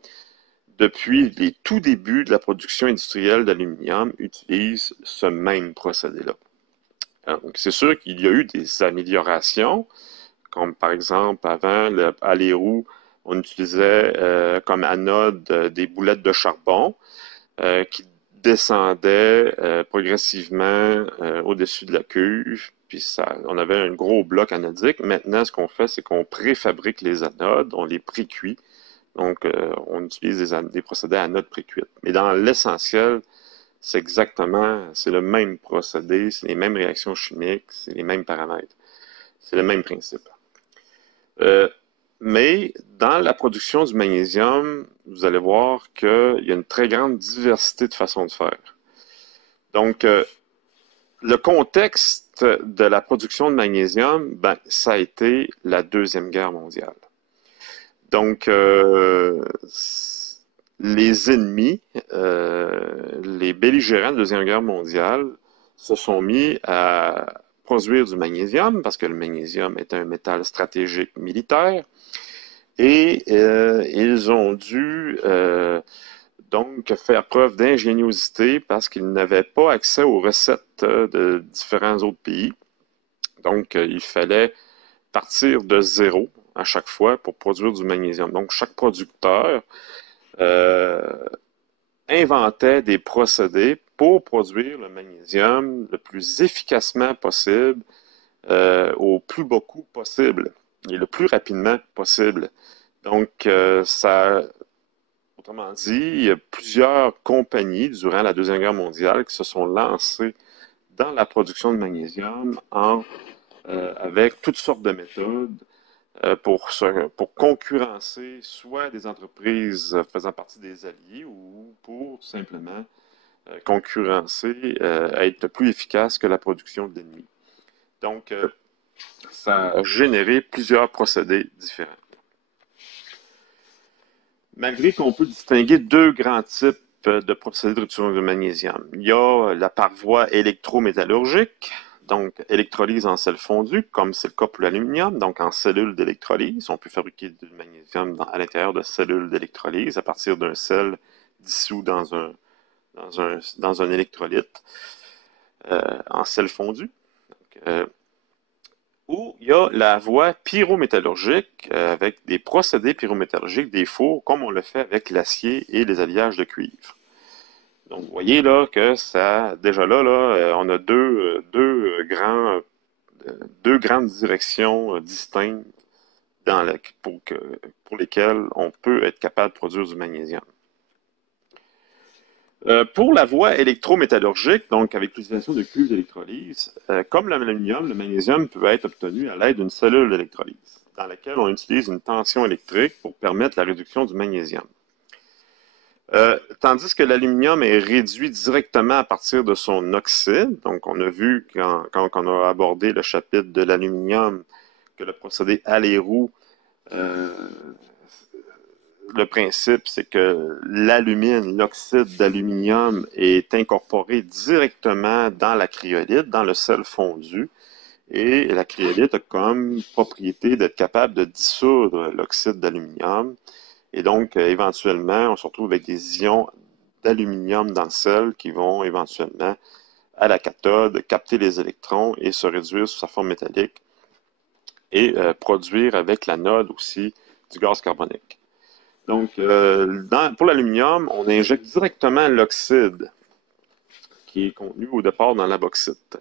depuis les tout débuts de la production industrielle d'aluminium, utilisent ce même procédé-là. Donc, c'est sûr qu'il y a eu des améliorations, comme par exemple, avant, à l'Héroult, on utilisait comme anode des boulettes de charbon qui descendaient progressivement au-dessus de la cuve, puis on avait un gros bloc anodique. Maintenant, ce qu'on fait, c'est qu'on préfabrique les anodes, on les précuit. Donc, on utilise des procédés à anode précuite. Mais dans l'essentiel, c'est le même procédé, c'est les mêmes réactions chimiques, c'est les mêmes paramètres. C'est le même principe. Mais dans la production du magnésium, vous allez voir qu'il y a une très grande diversité de façons de faire. Donc, Le contexte de la production de magnésium, ben, ça a été la Deuxième Guerre mondiale. Donc, les ennemis, les belligérants de la Deuxième Guerre mondiale, se sont mis à produire du magnésium, parce que le magnésium est un métal stratégique militaire, et ils ont dû donc faire preuve d'ingéniosité parce qu'ils n'avaient pas accès aux recettes de différents autres pays. Donc, il fallait partir de zéro à chaque fois pour produire du magnésium. Donc, chaque producteur euh, inventait des procédés pour produire le magnésium le plus efficacement possible, au plus bas coût possible et le plus rapidement possible. Donc, autrement dit, il y a plusieurs compagnies durant la Deuxième Guerre mondiale qui se sont lancées dans la production de magnésium avec toutes sortes de méthodes pour concurrencer soit des entreprises faisant partie des alliés ou pour tout simplement concurrencer, être plus efficace que la production de l'ennemi. Donc, ça a généré plusieurs procédés différents. Malgré qu'on peut distinguer deux grands types de procédés de réduction du magnésium. Il y a la par voie électrométallurgique, donc électrolyse en sel fondu, comme c'est le cas pour l'aluminium, donc en cellules d'électrolyse. On peut fabriquer du magnésium à l'intérieur de cellules d'électrolyse à partir d'un sel dissous dans un électrolyte en sel fondu. Donc, ou il y a la voie pyrométallurgique avec des procédés pyrométallurgiques, des fours, comme on le fait avec l'acier et les alliages de cuivre. Donc, vous voyez là que ça, déjà là, on a deux grandes directions distinctes pour lesquelles on peut être capable de produire du magnésium. Pour la voie électrométallurgique, donc avec l'utilisation de cuves d'électrolyse, comme l'aluminium, le magnésium peut être obtenu à l'aide d'une cellule d'électrolyse, dans laquelle on utilise une tension électrique pour permettre la réduction du magnésium. Tandis que l'aluminium est réduit directement à partir de son oxyde, donc on a vu quand on a abordé le chapitre de l'aluminium que le procédé Alès-Roux, le principe, c'est que l'alumine, l'oxyde d'aluminium est incorporé directement dans la cryolite, dans le sel fondu. Et la cryolite a comme propriété d'être capable de dissoudre l'oxyde d'aluminium. Et donc, éventuellement, on se retrouve avec des ions d'aluminium dans le sel qui vont éventuellement, à la cathode, capter les électrons et se réduire sous sa forme métallique et produire avec l'anode aussi du gaz carbonique. Donc, pour l'aluminium, on injecte directement l'oxyde qui est contenu au départ dans la bauxite.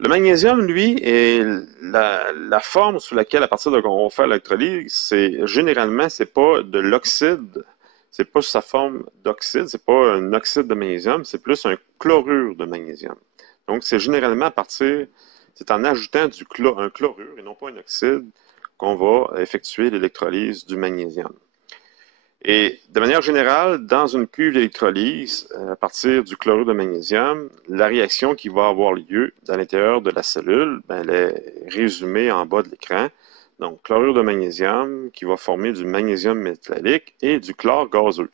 Le magnésium, lui, est la forme sous laquelle, à partir de on va faire l'électrolyse, généralement, c'est pas de l'oxyde, c'est pas sa forme d'oxyde, c'est pas un oxyde de magnésium, c'est plus un chlorure de magnésium. Donc, c'est généralement c'est en ajoutant un chlorure et non pas un oxyde qu'on va effectuer l'électrolyse du magnésium. Et de manière générale, dans une cuve d'électrolyse, à partir du chlorure de magnésium, la réaction qui va avoir lieu à l'intérieur de la cellule, ben, elle est résumée en bas de l'écran. Donc, chlorure de magnésium qui va former du magnésium métallique et du chlore gazeux.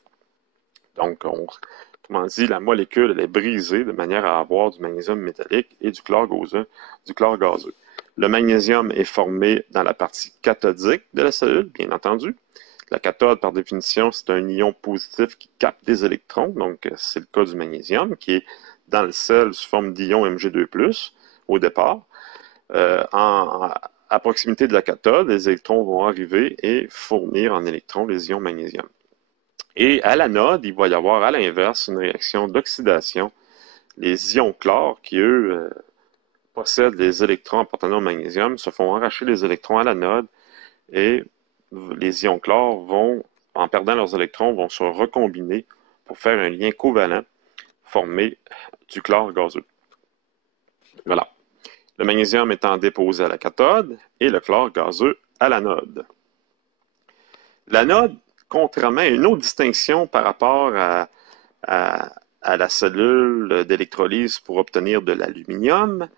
Donc, comment dit, la molécule elle est brisée de manière à avoir du magnésium métallique et du chlore gazeux. Le magnésium est formé dans la partie cathodique de la cellule, bien entendu. La cathode, par définition, c'est un ion positif qui capte des électrons. Donc, c'est le cas du magnésium, qui est dans le sel sous forme d'ion Mg2+, au départ. À proximité de la cathode, les électrons vont arriver et fournir en électrons les ions magnésium. Et à l'anode, il va y avoir à l'inverse une réaction d'oxydation. Les ions chlore, qui eux possèdent les électrons appartenant au magnésium, se font arracher les électrons à l'anode et les ions chlore vont, en perdant leurs électrons, vont se recombiner pour faire un lien covalent, former du chlore gazeux. Voilà. Le magnésium étant déposé à la cathode et le chlore gazeux à l'anode. L'anode, contrairement à une autre distinction par rapport à la cellule d'électrolyse pour obtenir de l'aluminium.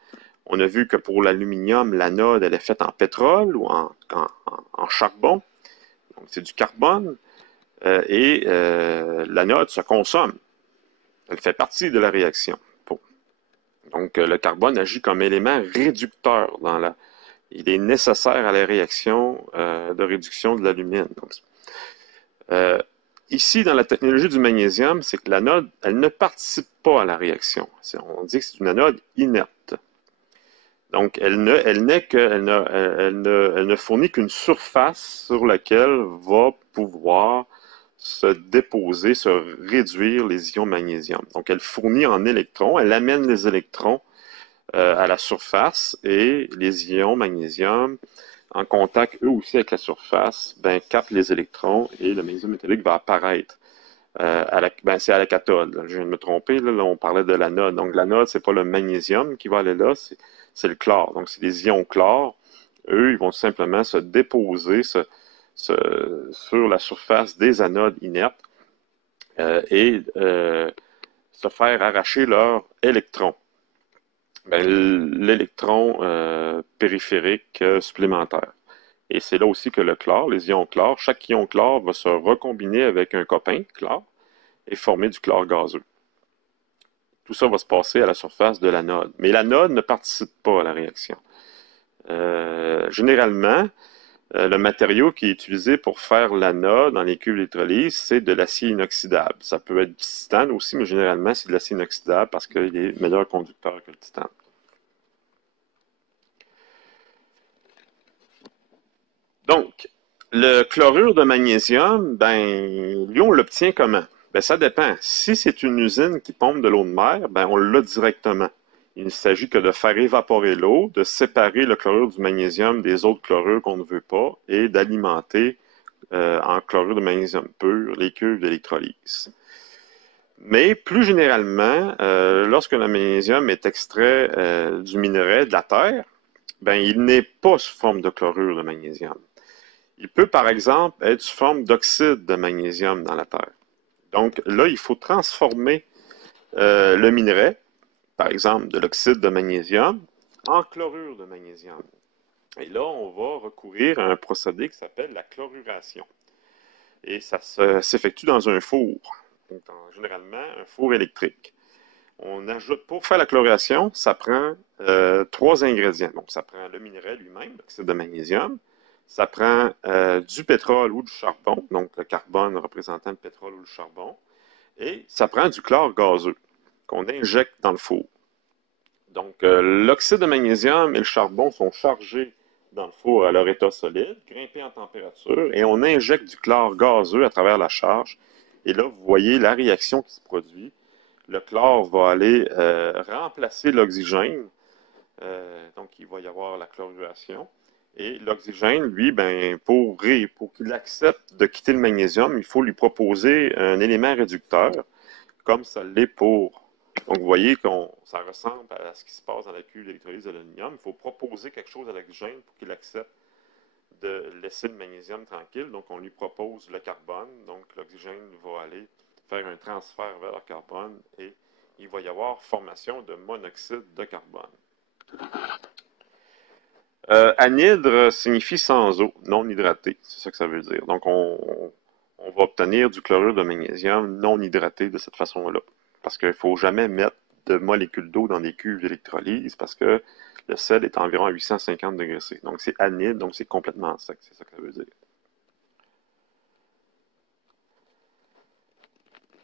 On a vu que pour l'aluminium, l'anode, elle est faite en pétrole ou en charbon. Donc, c'est du carbone. L'anode se consomme. Elle fait partie de la réaction. Donc, le carbone agit comme élément réducteur dans la... Il est nécessaire à la réaction de réduction de l'alumine. Ici, dans la technologie du magnésium, c'est que l'anode, elle ne participe pas à la réaction. On dit que c'est une anode inerte. Donc, elle ne fournit qu'une surface sur laquelle va pouvoir se déposer, se réduire les ions magnésium. Donc, elle fournit en électrons, elle amène les électrons à la surface et les ions magnésium, en contact eux aussi avec la surface, captent les électrons et le magnésium métallique va apparaître. C'est à la cathode. Là. Je viens de me tromper, là, on parlait de l'anode. Donc l'anode, c'est pas le magnésium qui va aller là, c'est le chlore. Donc c'est les ions chlore. Eux, ils vont simplement se déposer sur la surface des anodes inertes se faire arracher leur électron. L'électron périphérique supplémentaire. Et c'est là aussi que le chlore, les ions chlore, chaque ion chlore va se recombiner avec un copain, chlore, et former du chlore gazeux. Tout ça va se passer à la surface de l'anode. Mais l'anode ne participe pas à la réaction. Généralement, le matériau qui est utilisé pour faire l'anode dans les cuves d'électrolyse, c'est de l'acier inoxydable. Ça peut être du titane aussi, mais généralement, c'est de l'acier inoxydable parce qu'il est meilleur conducteur que le titane. Donc, le chlorure de magnésium, lui, on l'obtient comment? Ça dépend. Si c'est une usine qui pompe de l'eau de mer, on l'a directement. Il ne s'agit que de faire évaporer l'eau, de séparer le chlorure du magnésium des autres chlorures qu'on ne veut pas et d'alimenter en chlorure de magnésium pur les cuves d'électrolyse. Mais plus généralement, lorsque le magnésium est extrait du minerai, de la terre, il n'est pas sous forme de chlorure de magnésium. Il peut, par exemple, être sous forme d'oxyde de magnésium dans la terre. Donc là, il faut transformer le minerai, par exemple de l'oxyde de magnésium, en chlorure de magnésium. Et là, on va recourir à un procédé qui s'appelle la chloruration. Et ça s'effectue dans un four, donc généralement un four électrique. On ajoute, pour faire la chloruration, ça prend 3 ingrédients. Donc, ça prend le minerai lui-même, l'oxyde de magnésium. Ça prend du pétrole ou du charbon, donc le carbone représentant le pétrole ou le charbon. Et ça prend du chlore gazeux qu'on injecte dans le four. Donc, l'oxyde de magnésium et le charbon sont chargés dans le four à leur état solide, grimpés en température, et on injecte du chlore gazeux à travers la charge. Et là, vous voyez la réaction qui se produit. Le chlore va aller remplacer l'oxygène. Donc, il va y avoir la chloruration. Et l'oxygène, lui, pour qu'il accepte de quitter le magnésium, il faut lui proposer un élément réducteur, comme ça l'est pour... Donc, vous voyez que ça ressemble à ce qui se passe dans la cuve d'électrolyse de l'aluminium. Il faut proposer quelque chose à l'oxygène pour qu'il accepte de laisser le magnésium tranquille. Donc, on lui propose le carbone. Donc, l'oxygène va aller faire un transfert vers le carbone et il va y avoir formation de monoxyde de carbone. Anhydre signifie sans eau, non hydraté. C'est ça que ça veut dire. Donc, on va obtenir du chlorure de magnésium non hydraté de cette façon-là. Parce qu'il ne faut jamais mettre de molécules d'eau dans des cuves d'électrolyse parce que le sel est environ à 850 degrés C. Donc, c'est anhydre, donc c'est complètement sec. C'est ça que ça veut dire.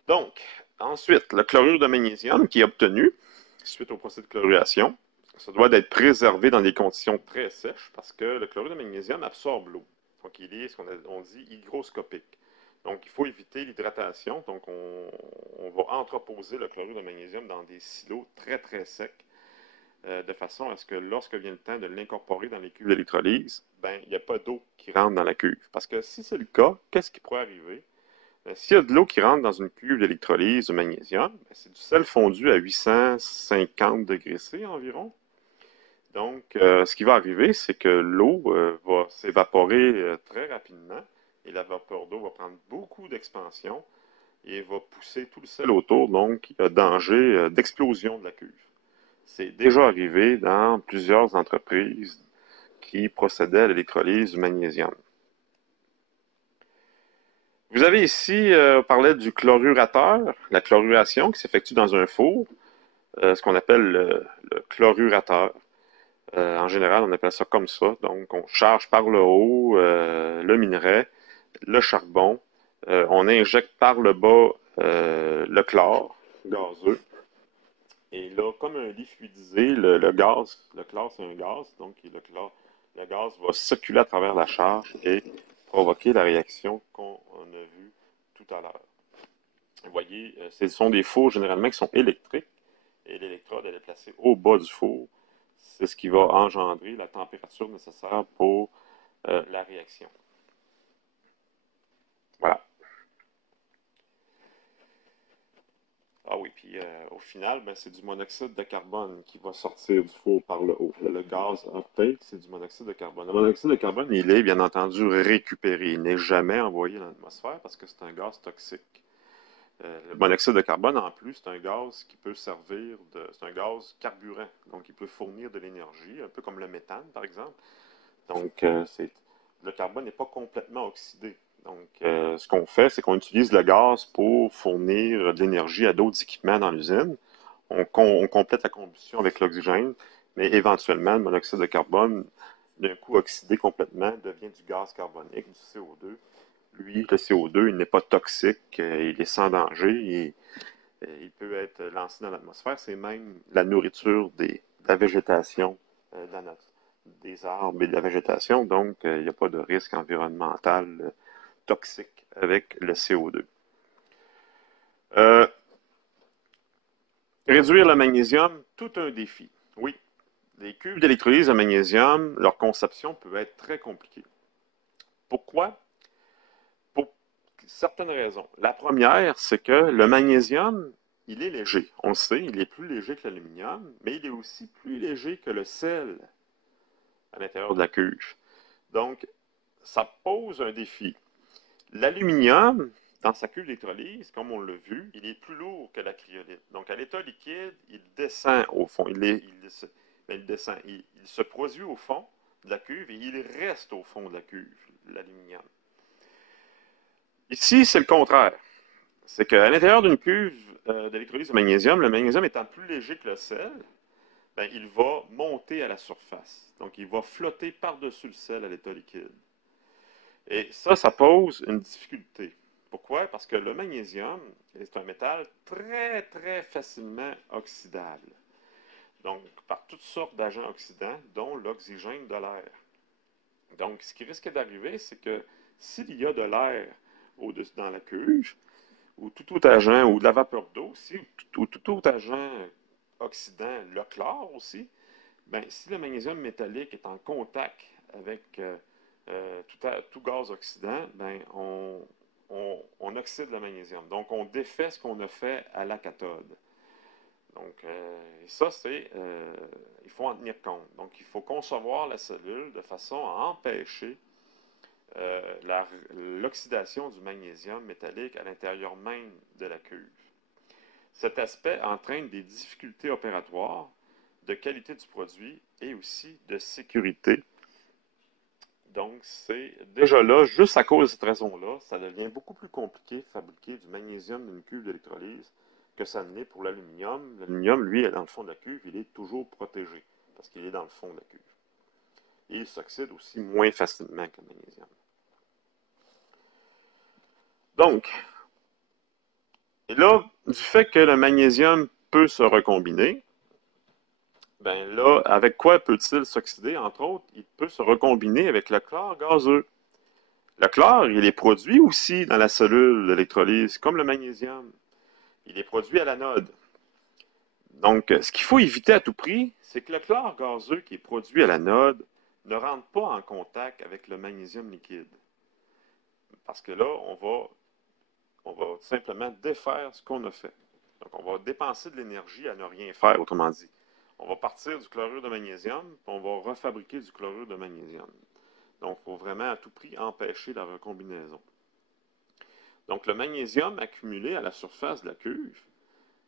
Donc, ensuite, le chlorure de magnésium qui est obtenu suite au procédé de chloruration, ça doit être préservé dans des conditions très sèches parce que le chlorure de magnésium absorbe l'eau. Donc, il est ce qu'on dit hygroscopique. Donc, il faut éviter l'hydratation. Donc, on va entreposer le chlorure de magnésium dans des silos très, très secs de façon à ce que lorsque vient le temps de l'incorporer dans les cuves d'électrolyse, il n'y a pas d'eau qui rentre dans la cuve. Parce que si c'est le cas, qu'est-ce qui pourrait arriver? S'il y a de l'eau qui rentre dans une cuve d'électrolyse de magnésium, c'est du sel fondu à 850 degrés C environ. Donc, ce qui va arriver, c'est que l'eau va s'évaporer très rapidement et la vapeur d'eau va prendre beaucoup d'expansion et va pousser tout le sel autour, donc il y a danger d'explosion de la cuve. C'est déjà arrivé dans plusieurs entreprises qui procédaient à l'électrolyse du magnésium. Vous avez ici, on parlait du chlorurateur, la chloruration qui s'effectue dans un four, ce qu'on appelle le chlorurateur. En général, on appelle ça comme ça. Donc, on charge par le haut le minerai, le charbon. On injecte par le bas le chlore gazeux. Et là, comme un lit fluidisé, le gaz, le chlore c'est un gaz, donc le gaz va circuler à travers la charge et provoquer la réaction qu'on a vue tout à l'heure. Vous voyez, ce sont des fours généralement qui sont électriques et l'électrode elle est placée au bas du four. C'est ce qui va engendrer la température nécessaire pour la réaction. Voilà. Ah oui, puis au final, ben, c'est du monoxyde de carbone qui va sortir du four par le haut. Le gaz uptake, c'est du monoxyde de carbone. Le monoxyde de carbone, il est bien entendu récupéré. Il n'est jamais envoyé dans l'atmosphère parce que c'est un gaz toxique. Le monoxyde de carbone, en plus, c'est un gaz qui peut servir de... C'est un gaz carburant. Donc, il peut fournir de l'énergie, un peu comme le méthane, par exemple. Donc, le carbone n'est pas complètement oxydé. Donc, ce qu'on fait, c'est qu'on utilise le gaz pour fournir de l'énergie à d'autres équipements dans l'usine. On complète la combustion avec l'oxygène, mais éventuellement, le monoxyde de carbone, d'un coup oxydé complètement, devient du gaz carbonique, du CO2. Lui, le CO2, il n'est pas toxique, il est sans danger, il peut être lancé dans l'atmosphère. C'est même la nourriture de la végétation, des arbres et de la végétation, donc il n'y a pas de risque environnemental toxique avec le CO2. Réduire le magnésium, tout un défi. Oui, les cuves d'électrolyse de magnésium, leur conception peut être très compliquée. Pourquoi? Pour certaines raisons. La première, c'est que le magnésium, il est léger. On le sait, il est plus léger que l'aluminium, mais il est aussi plus léger que le sel à l'intérieur de la cuve. Donc, ça pose un défi. L'aluminium, dans sa cuve d'électrolyse, comme on l'a vu, il est plus lourd que la cryolite. Donc, à l'état liquide, il descend au fond. Il se produit au fond de la cuve et il reste au fond de la cuve, l'aluminium. Ici, c'est le contraire. C'est qu'à l'intérieur d'une cuve d'électrolyse de magnésium, le magnésium étant plus léger que le sel, ben, il va monter à la surface. Donc, il va flotter par-dessus le sel à l'état liquide. Et ça pose une difficulté. Pourquoi? Parce que le magnésium est un métal très, très facilement oxydable. Donc, par toutes sortes d'agents oxydants, dont l'oxygène de l'air. Donc, ce qui risque d'arriver, c'est que s'il y a de l'air au-dessus dans la cuve, ou tout autre agent, ou de la vapeur d'eau aussi, ou tout autre agent oxydant, le chlore aussi, ben, si le magnésium métallique est en contact avec tout gaz oxydant, ben, on oxyde le magnésium. Donc, on défait ce qu'on a fait à la cathode. Donc, ça, il faut en tenir compte. Donc, il faut concevoir la cellule de façon à empêcher l'oxydation du magnésium métallique à l'intérieur même de la cuve. Cet aspect entraîne des difficultés opératoires, de qualité du produit et aussi de sécurité. Donc, c'est déjà là, juste à cause de cette raison-là, ça devient beaucoup plus compliqué de fabriquer du magnésium d'une cuve d'électrolyse que ça ne l'est pour l'aluminium. L'aluminium, lui, est dans le fond de la cuve, il est toujours protégé parce qu'il est dans le fond de la cuve. Et il s'oxyde aussi moins facilement que le magnésium. Donc, et là, du fait que le magnésium peut se recombiner, ben là, avec quoi peut-il s'oxyder? Entre autres, il peut se recombiner avec le chlore gazeux. Le chlore, il est produit aussi dans la cellule d'électrolyse, comme le magnésium. Il est produit à l'anode. Donc, ce qu'il faut éviter à tout prix, c'est que le chlore gazeux qui est produit à l'anode ne rentre pas en contact avec le magnésium liquide. Parce que là, on va simplement défaire ce qu'on a fait. Donc, on va dépenser de l'énergie à ne rien faire, autrement dit. On va partir du chlorure de magnésium, puis on va refabriquer du chlorure de magnésium. Donc, il faut vraiment à tout prix empêcher la recombinaison. Donc, le magnésium accumulé à la surface de la cuve,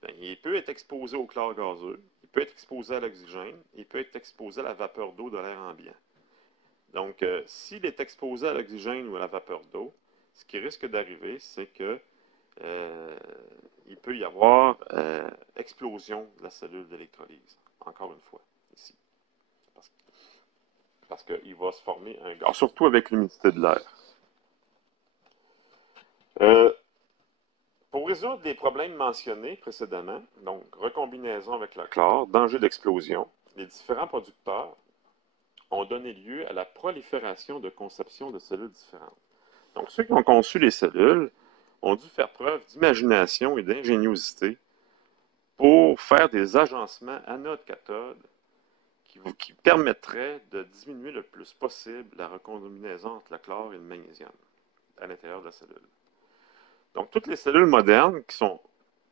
ben, il peut être exposé au chlore gazeux, il peut être exposé à l'oxygène, il peut être exposé à la vapeur d'eau de l'air ambiant. Donc, s'il est exposé à l'oxygène ou à la vapeur d'eau, ce qui risque d'arriver, c'est que il peut y avoir explosion de la cellule d'électrolyse, encore une fois, ici. Parce qu'il va se former un gaz, surtout avec l'humidité de l'air. Pour résoudre les problèmes mentionnés précédemment, donc recombinaison avec le chlore, danger d'explosion, les différents producteurs ont donné lieu à la prolifération de conceptions de cellules différentes. Donc, ceux qui ont conçu les cellules ont dû faire preuve d'imagination et d'ingéniosité pour faire des agencements anode-cathode qui permettraient de diminuer le plus possible la recombinaison entre le chlore et le magnésium à l'intérieur de la cellule. Donc, toutes les cellules modernes qui sont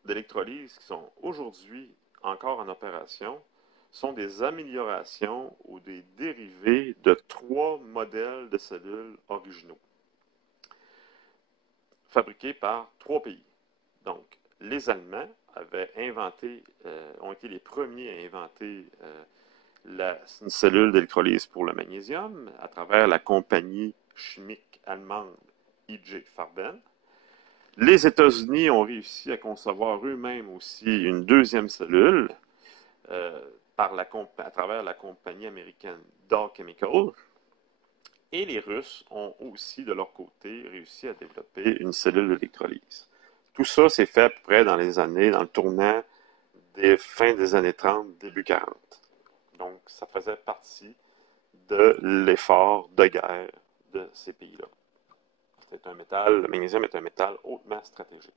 d'électrolyse, qui sont aujourd'hui encore en opération, sont des améliorations ou des dérivés de 3 modèles de cellules originaux, fabriqués par 3 pays. Donc, les Allemands ont été les premiers à inventer une cellule d'électrolyse pour le magnésium à travers la compagnie chimique allemande I.G. Farben. Les États-Unis ont réussi à concevoir eux-mêmes aussi une deuxième cellule à travers la compagnie américaine Dow Chemical. Et les Russes ont aussi, de leur côté, réussi à développer une cellule d'électrolyse. Tout ça s'est fait à peu près dans le tournant des fins des années 30, début 40. Donc, ça faisait partie de l'effort de guerre de ces pays-là. Le magnésium est un métal hautement stratégique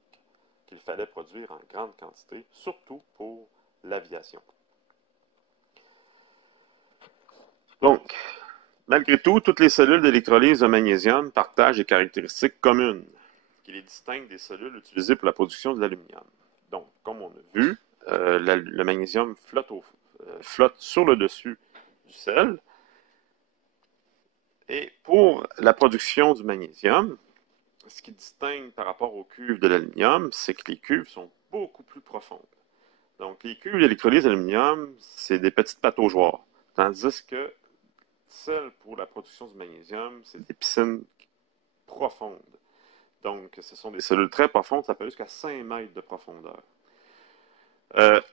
qu'il fallait produire en grande quantité, surtout pour l'aviation. Donc, malgré tout, toutes les cellules d'électrolyse de magnésium partagent des caractéristiques communes qui les distinguent des cellules utilisées pour la production de l'aluminium. Donc, comme on a vu, le magnésium flotte sur le dessus du sel. Et pour la production du magnésium, ce qui distingue par rapport aux cuves de l'aluminium, c'est que les cuves sont beaucoup plus profondes. Donc, les cuves d'électrolyse d'aluminium, c'est des petites pataugeoires. Tandis que celles pour la production du magnésium, c'est des piscines profondes. Donc, ce sont des cellules très profondes, ça peut aller jusqu'à 5 mètres de profondeur.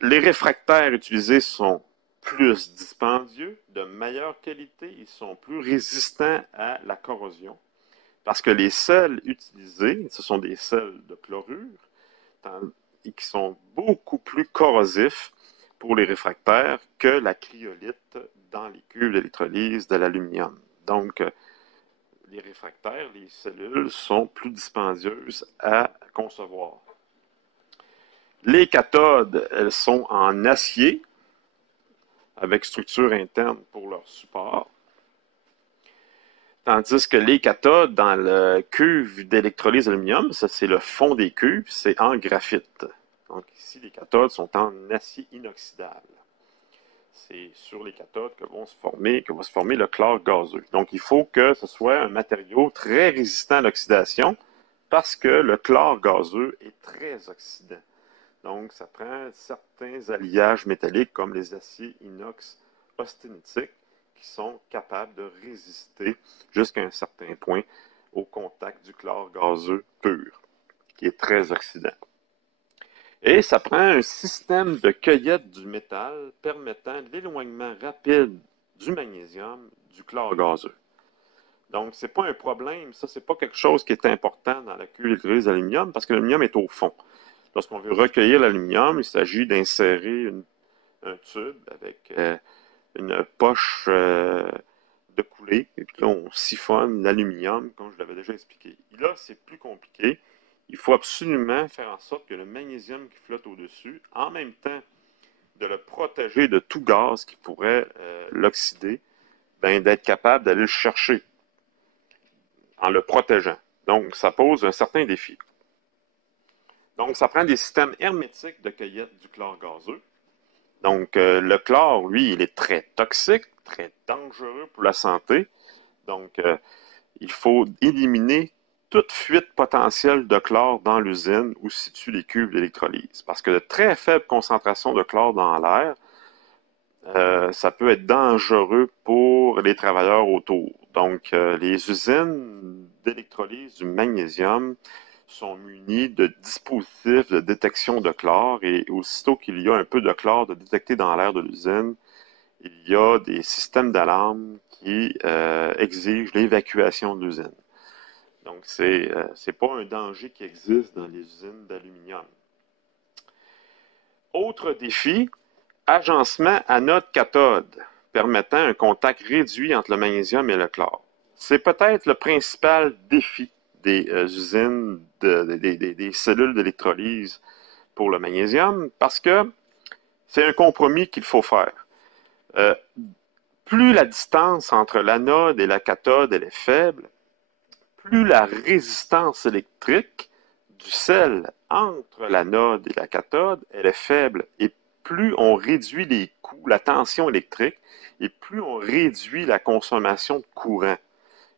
Les réfractaires utilisés sont plus dispendieux, de meilleure qualité, ils sont plus résistants à la corrosion. Parce que les sels utilisés, ce sont des sels de chlorure, qui sont beaucoup plus corrosifs pour les réfractaires que la cryolite dans les cuves d'électrolyse de l'aluminium. Donc, les réfractaires, les cellules sont plus dispendieuses à concevoir. Les cathodes, elles sont en acier, avec structure interne pour leur support. Tandis que les cathodes dans le cuve d'électrolyse d'aluminium, ça c'est le fond des cuves, c'est en graphite. Donc ici, les cathodes sont en acier inoxydable. C'est sur les cathodes que va se former le chlore gazeux. Donc il faut que ce soit un matériau très résistant à l'oxydation parce que le chlore gazeux est très oxydant. Donc ça prend certains alliages métalliques comme les aciers inox austénitiques qui sont capables de résister jusqu'à un certain point au contact du chlore gazeux pur, qui est très oxydant. Et ça prend un système de cueillette du métal permettant l'éloignement rapide du magnésium du chlore gazeux. Donc, ce n'est pas un problème, ça, c'est pas quelque chose qui est important dans la cuve d'électrolyse d'aluminium parce que l'aluminium est au fond. Lorsqu'on veut recueillir l'aluminium, il s'agit d'insérer un tube avec une poche de coulée, et puis là, on siphonne l'aluminium, comme je l'avais déjà expliqué. Et là, c'est plus compliqué. Il faut absolument faire en sorte que le magnésium qui flotte au-dessus, en même temps de le protéger de tout gaz qui pourrait l'oxyder, ben, d'être capable d'aller le chercher en le protégeant. Donc, ça pose un certain défi. Donc, ça prend des systèmes hermétiques de cueillette du chlore gazeux. Donc, le chlore, lui, il est très toxique, très dangereux pour la santé. Donc, il faut éliminer toute fuite potentielle de chlore dans l'usine où se situent les cuves d'électrolyse. Parce que de très faibles concentrations de chlore dans l'air, ça peut être dangereux pour les travailleurs autour. Donc, les usines d'électrolyse du magnésium sont munies de dispositifs de détection de chlore et aussitôt qu'il y a un peu de chlore de détecté dans l'air de l'usine, il y a des systèmes d'alarme qui exigent l'évacuation de l'usine. Donc, c'est pas un danger qui existe dans les usines d'aluminium. Autre défi, agencement anode-cathode, permettant un contact réduit entre le magnésium et le chlore. C'est peut-être le principal défi des usines, des cellules d'électrolyse pour le magnésium, parce que c'est un compromis qu'il faut faire. Plus la distance entre l'anode et la cathode elle est faible, plus la résistance électrique du sel entre l'anode et la cathode elle est faible, et plus on réduit les coûts, la tension électrique, et plus on réduit la consommation de courant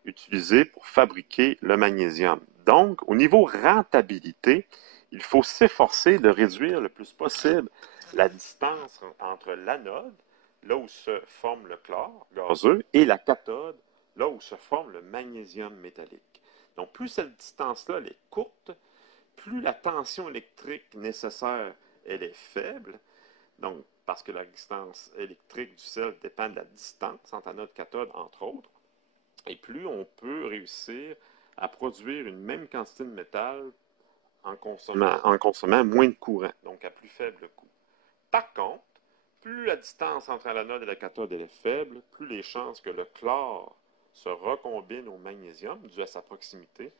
utilisé pour fabriquer le magnésium. Donc, au niveau rentabilité, il faut s'efforcer de réduire le plus possible la distance entre l'anode, là où se forme le chlore gazeux, et la cathode, là où se forme le magnésium métallique. Donc, plus cette distance-là est courte, plus la tension électrique nécessaire elle est faible, donc parce que la distance électrique du sel dépend de la distance entre anode et cathode, entre autres, et plus on peut réussir à produire une même quantité de métal en consommant moins de courant, donc à plus faible coût. Par contre, plus la distance entre l'anode et la cathode est faible, plus les chances que le chlore se recombine au magnésium, dû à sa proximité,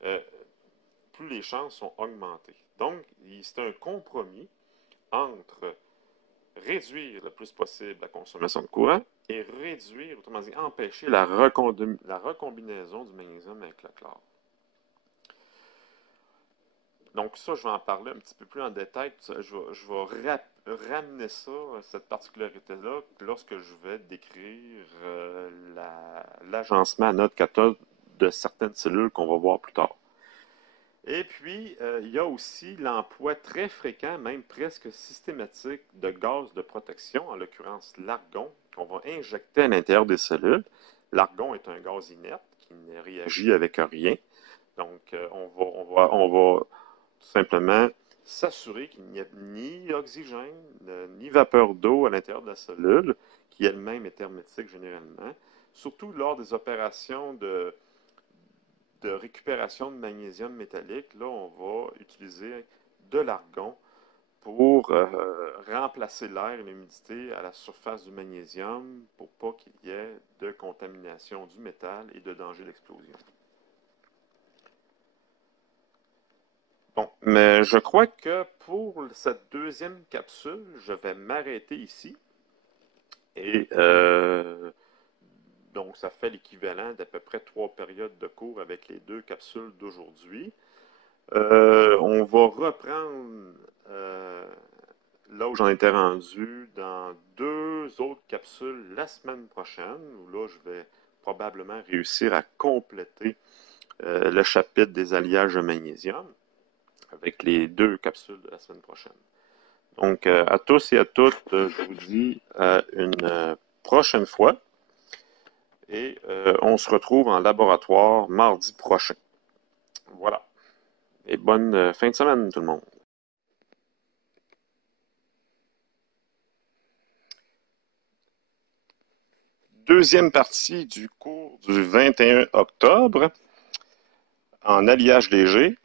plus les chances sont augmentées. Donc, c'est un compromis entre réduire le plus possible la consommation de courant et réduire, autrement dit, empêcher la recombinaison du magnésium avec le chlore. Donc ça, je vais en parler un petit peu plus en détail. Je vais ramener ça, cette particularité-là, lorsque je vais décrire l'agencement anode-cathode de certaines cellules qu'on va voir plus tard. Et puis, il y a aussi l'emploi très fréquent, même presque systématique, de gaz de protection, en l'occurrence l'argon, qu'on va injecter à l'intérieur des cellules. L'argon est un gaz inerte qui ne réagit avec rien. Donc, on va tout simplement s'assurer qu'il n'y ait ni oxygène, ni vapeur d'eau à l'intérieur de la cellule, qui elle-même est hermétique généralement, surtout lors des opérations de récupération de magnésium métallique. Là, on va utiliser de l'argon pour remplacer l'air et l'humidité à la surface du magnésium pour pas qu'il y ait de contamination du métal et de danger d'explosion. Bon, mais je crois que pour cette deuxième capsule, je vais m'arrêter ici. Et donc, ça fait l'équivalent d'à peu près 3 périodes de cours avec les 2 capsules d'aujourd'hui. On va reprendre là où j'en étais rendu dans 2 autres capsules la semaine prochaine, où là, je vais probablement réussir à compléter le chapitre des alliages de magnésium avec les 2 capsules de la semaine prochaine. Donc, à tous et à toutes, je vous dis à une prochaine fois. Et on se retrouve en laboratoire mardi prochain. Voilà. Et bonne fin de semaine, tout le monde. Deuxième partie du cours du 21 octobre en alliage léger.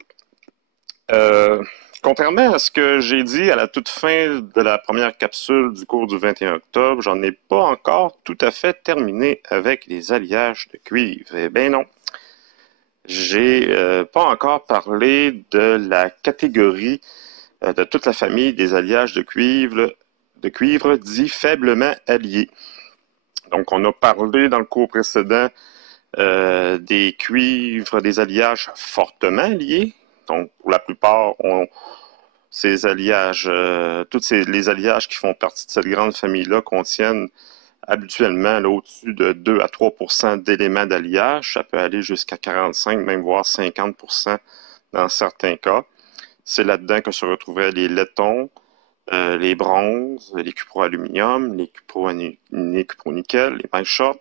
Contrairement à ce que j'ai dit à la toute fin de la première capsule du cours du 21 octobre, j'en ai pas encore tout à fait terminé avec les alliages de cuivre. Eh bien non. J'ai pas encore parlé de la catégorie de toute la famille des alliages de cuivre dits faiblement alliés. Donc, on a parlé dans le cours précédent des cuivres, des alliages fortement liés. Donc, pour la plupart, ces alliages, les alliages qui font partie de cette grande famille-là contiennent habituellement là, au-dessus de 2 à 3 d'éléments d'alliage. Ça peut aller jusqu'à 45, même voire 50 dans certains cas. C'est là-dedans que se retrouveraient les laiton, les bronzes, les cuproaluminium, les cupronickel, les magnesium.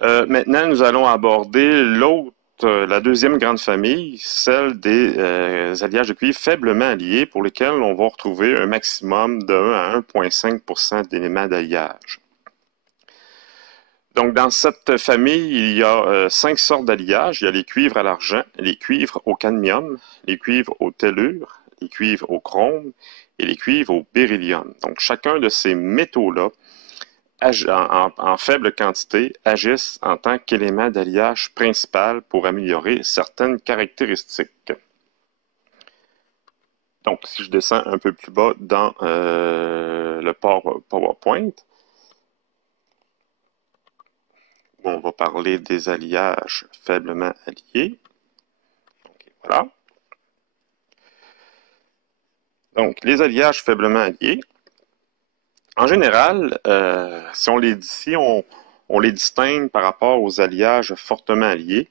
Maintenant, nous allons aborder la deuxième grande famille, celle des alliages de cuivre faiblement alliés, pour lesquels on va retrouver un maximum de 1 à 1,5 d'éléments d'alliage. Donc, dans cette famille, il y a 5 sortes d'alliages. Il y a les cuivres à l'argent, les cuivres au cadmium, les cuivres au tellure, les cuivres au chrome et les cuivres au beryllium. Donc, chacun de ces métaux-là, en faible quantité, agissent en tant qu'élément d'alliage principal pour améliorer certaines caractéristiques. Donc, si je descends un peu plus bas dans le PowerPoint, où on va parler des alliages faiblement alliés. Okay, voilà. Donc, les alliages faiblement alliés, en général, si on les distingue par rapport aux alliages fortement alliés.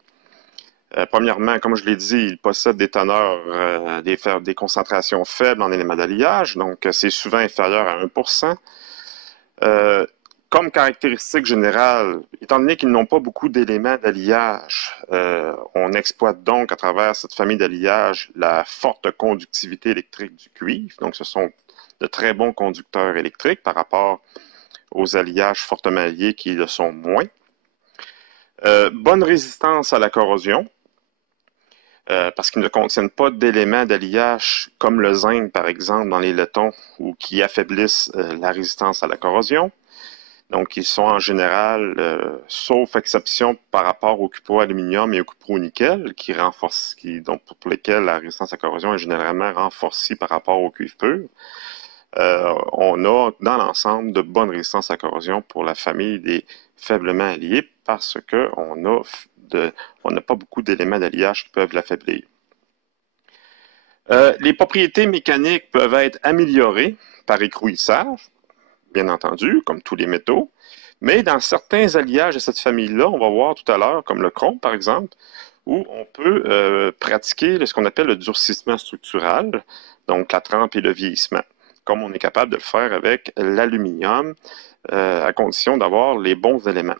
Premièrement, comme je l'ai dit, ils possèdent des teneurs, des concentrations faibles en éléments d'alliage, donc c'est souvent inférieur à 1%. Comme caractéristique générale, étant donné qu'ils n'ont pas beaucoup d'éléments d'alliage, on exploite donc à travers cette famille d'alliage la forte conductivité électrique du cuivre. Donc, ce sont de très bons conducteurs électriques par rapport aux alliages fortement alliés qui le sont moins. Bonne résistance à la corrosion, parce qu'ils ne contiennent pas d'éléments d'alliage comme le zinc, par exemple, dans les laitons, ou qui affaiblissent la résistance à la corrosion. Donc, ils sont en général, sauf exception par rapport au cuproaluminium et au cupronickel, pour lesquels la résistance à la corrosion est généralement renforcée par rapport au cuivre pur. On a dans l'ensemble de bonnes résistances à la corrosion pour la famille des faiblement alliés parce qu'on n'a pas beaucoup d'éléments d'alliage qui peuvent l'affaiblir. Les propriétés mécaniques peuvent être améliorées par écrouissage, bien entendu, comme tous les métaux, mais dans certains alliages de cette famille-là, on va voir tout à l'heure, comme le chrome par exemple, où on peut pratiquer ce qu'on appelle le durcissement structural, donc la trempe et le vieillissement, comme on est capable de le faire avec l'aluminium, à condition d'avoir les bons éléments.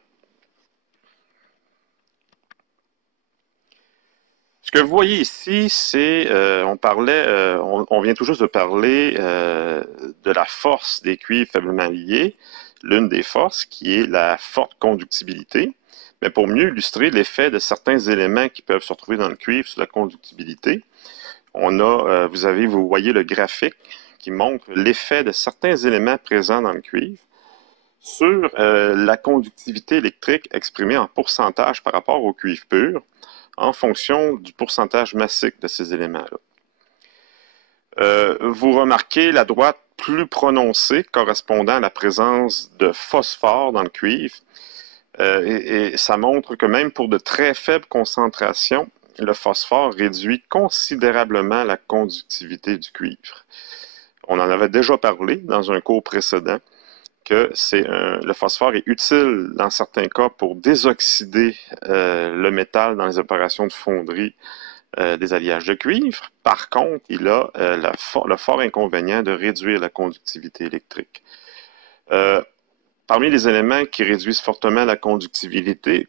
Ce que vous voyez ici, c'est, on vient tout juste de parler de la force des cuivres faiblement liés, l'une des forces qui est la forte conductibilité. Mais pour mieux illustrer l'effet de certains éléments qui peuvent se retrouver dans le cuivre sur la conductibilité, vous voyez le graphique qui montre l'effet de certains éléments présents dans le cuivre sur la conductivité électrique exprimée en pourcentage par rapport au cuivre pur, en fonction du pourcentage massique de ces éléments-là. Vous remarquez la droite plus prononcée correspondant à la présence de phosphore dans le cuivre. Et ça montre que même pour de très faibles concentrations, le phosphore réduit considérablement la conductivité du cuivre. On en avait déjà parlé dans un cours précédent que le phosphore est utile dans certains cas pour désoxyder le métal dans les opérations de fonderie des alliages de cuivre. Par contre, il a le fort inconvénient de réduire la conductivité électrique. Parmi les éléments qui réduisent fortement la conductibilité,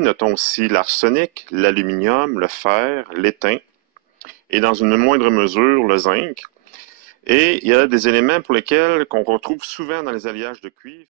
notons aussi l'arsenic, l'aluminium, le fer, l'étain et dans une moindre mesure le zinc. Et il y a des éléments pour lesquels qu'on retrouve souvent dans les alliages de cuivre.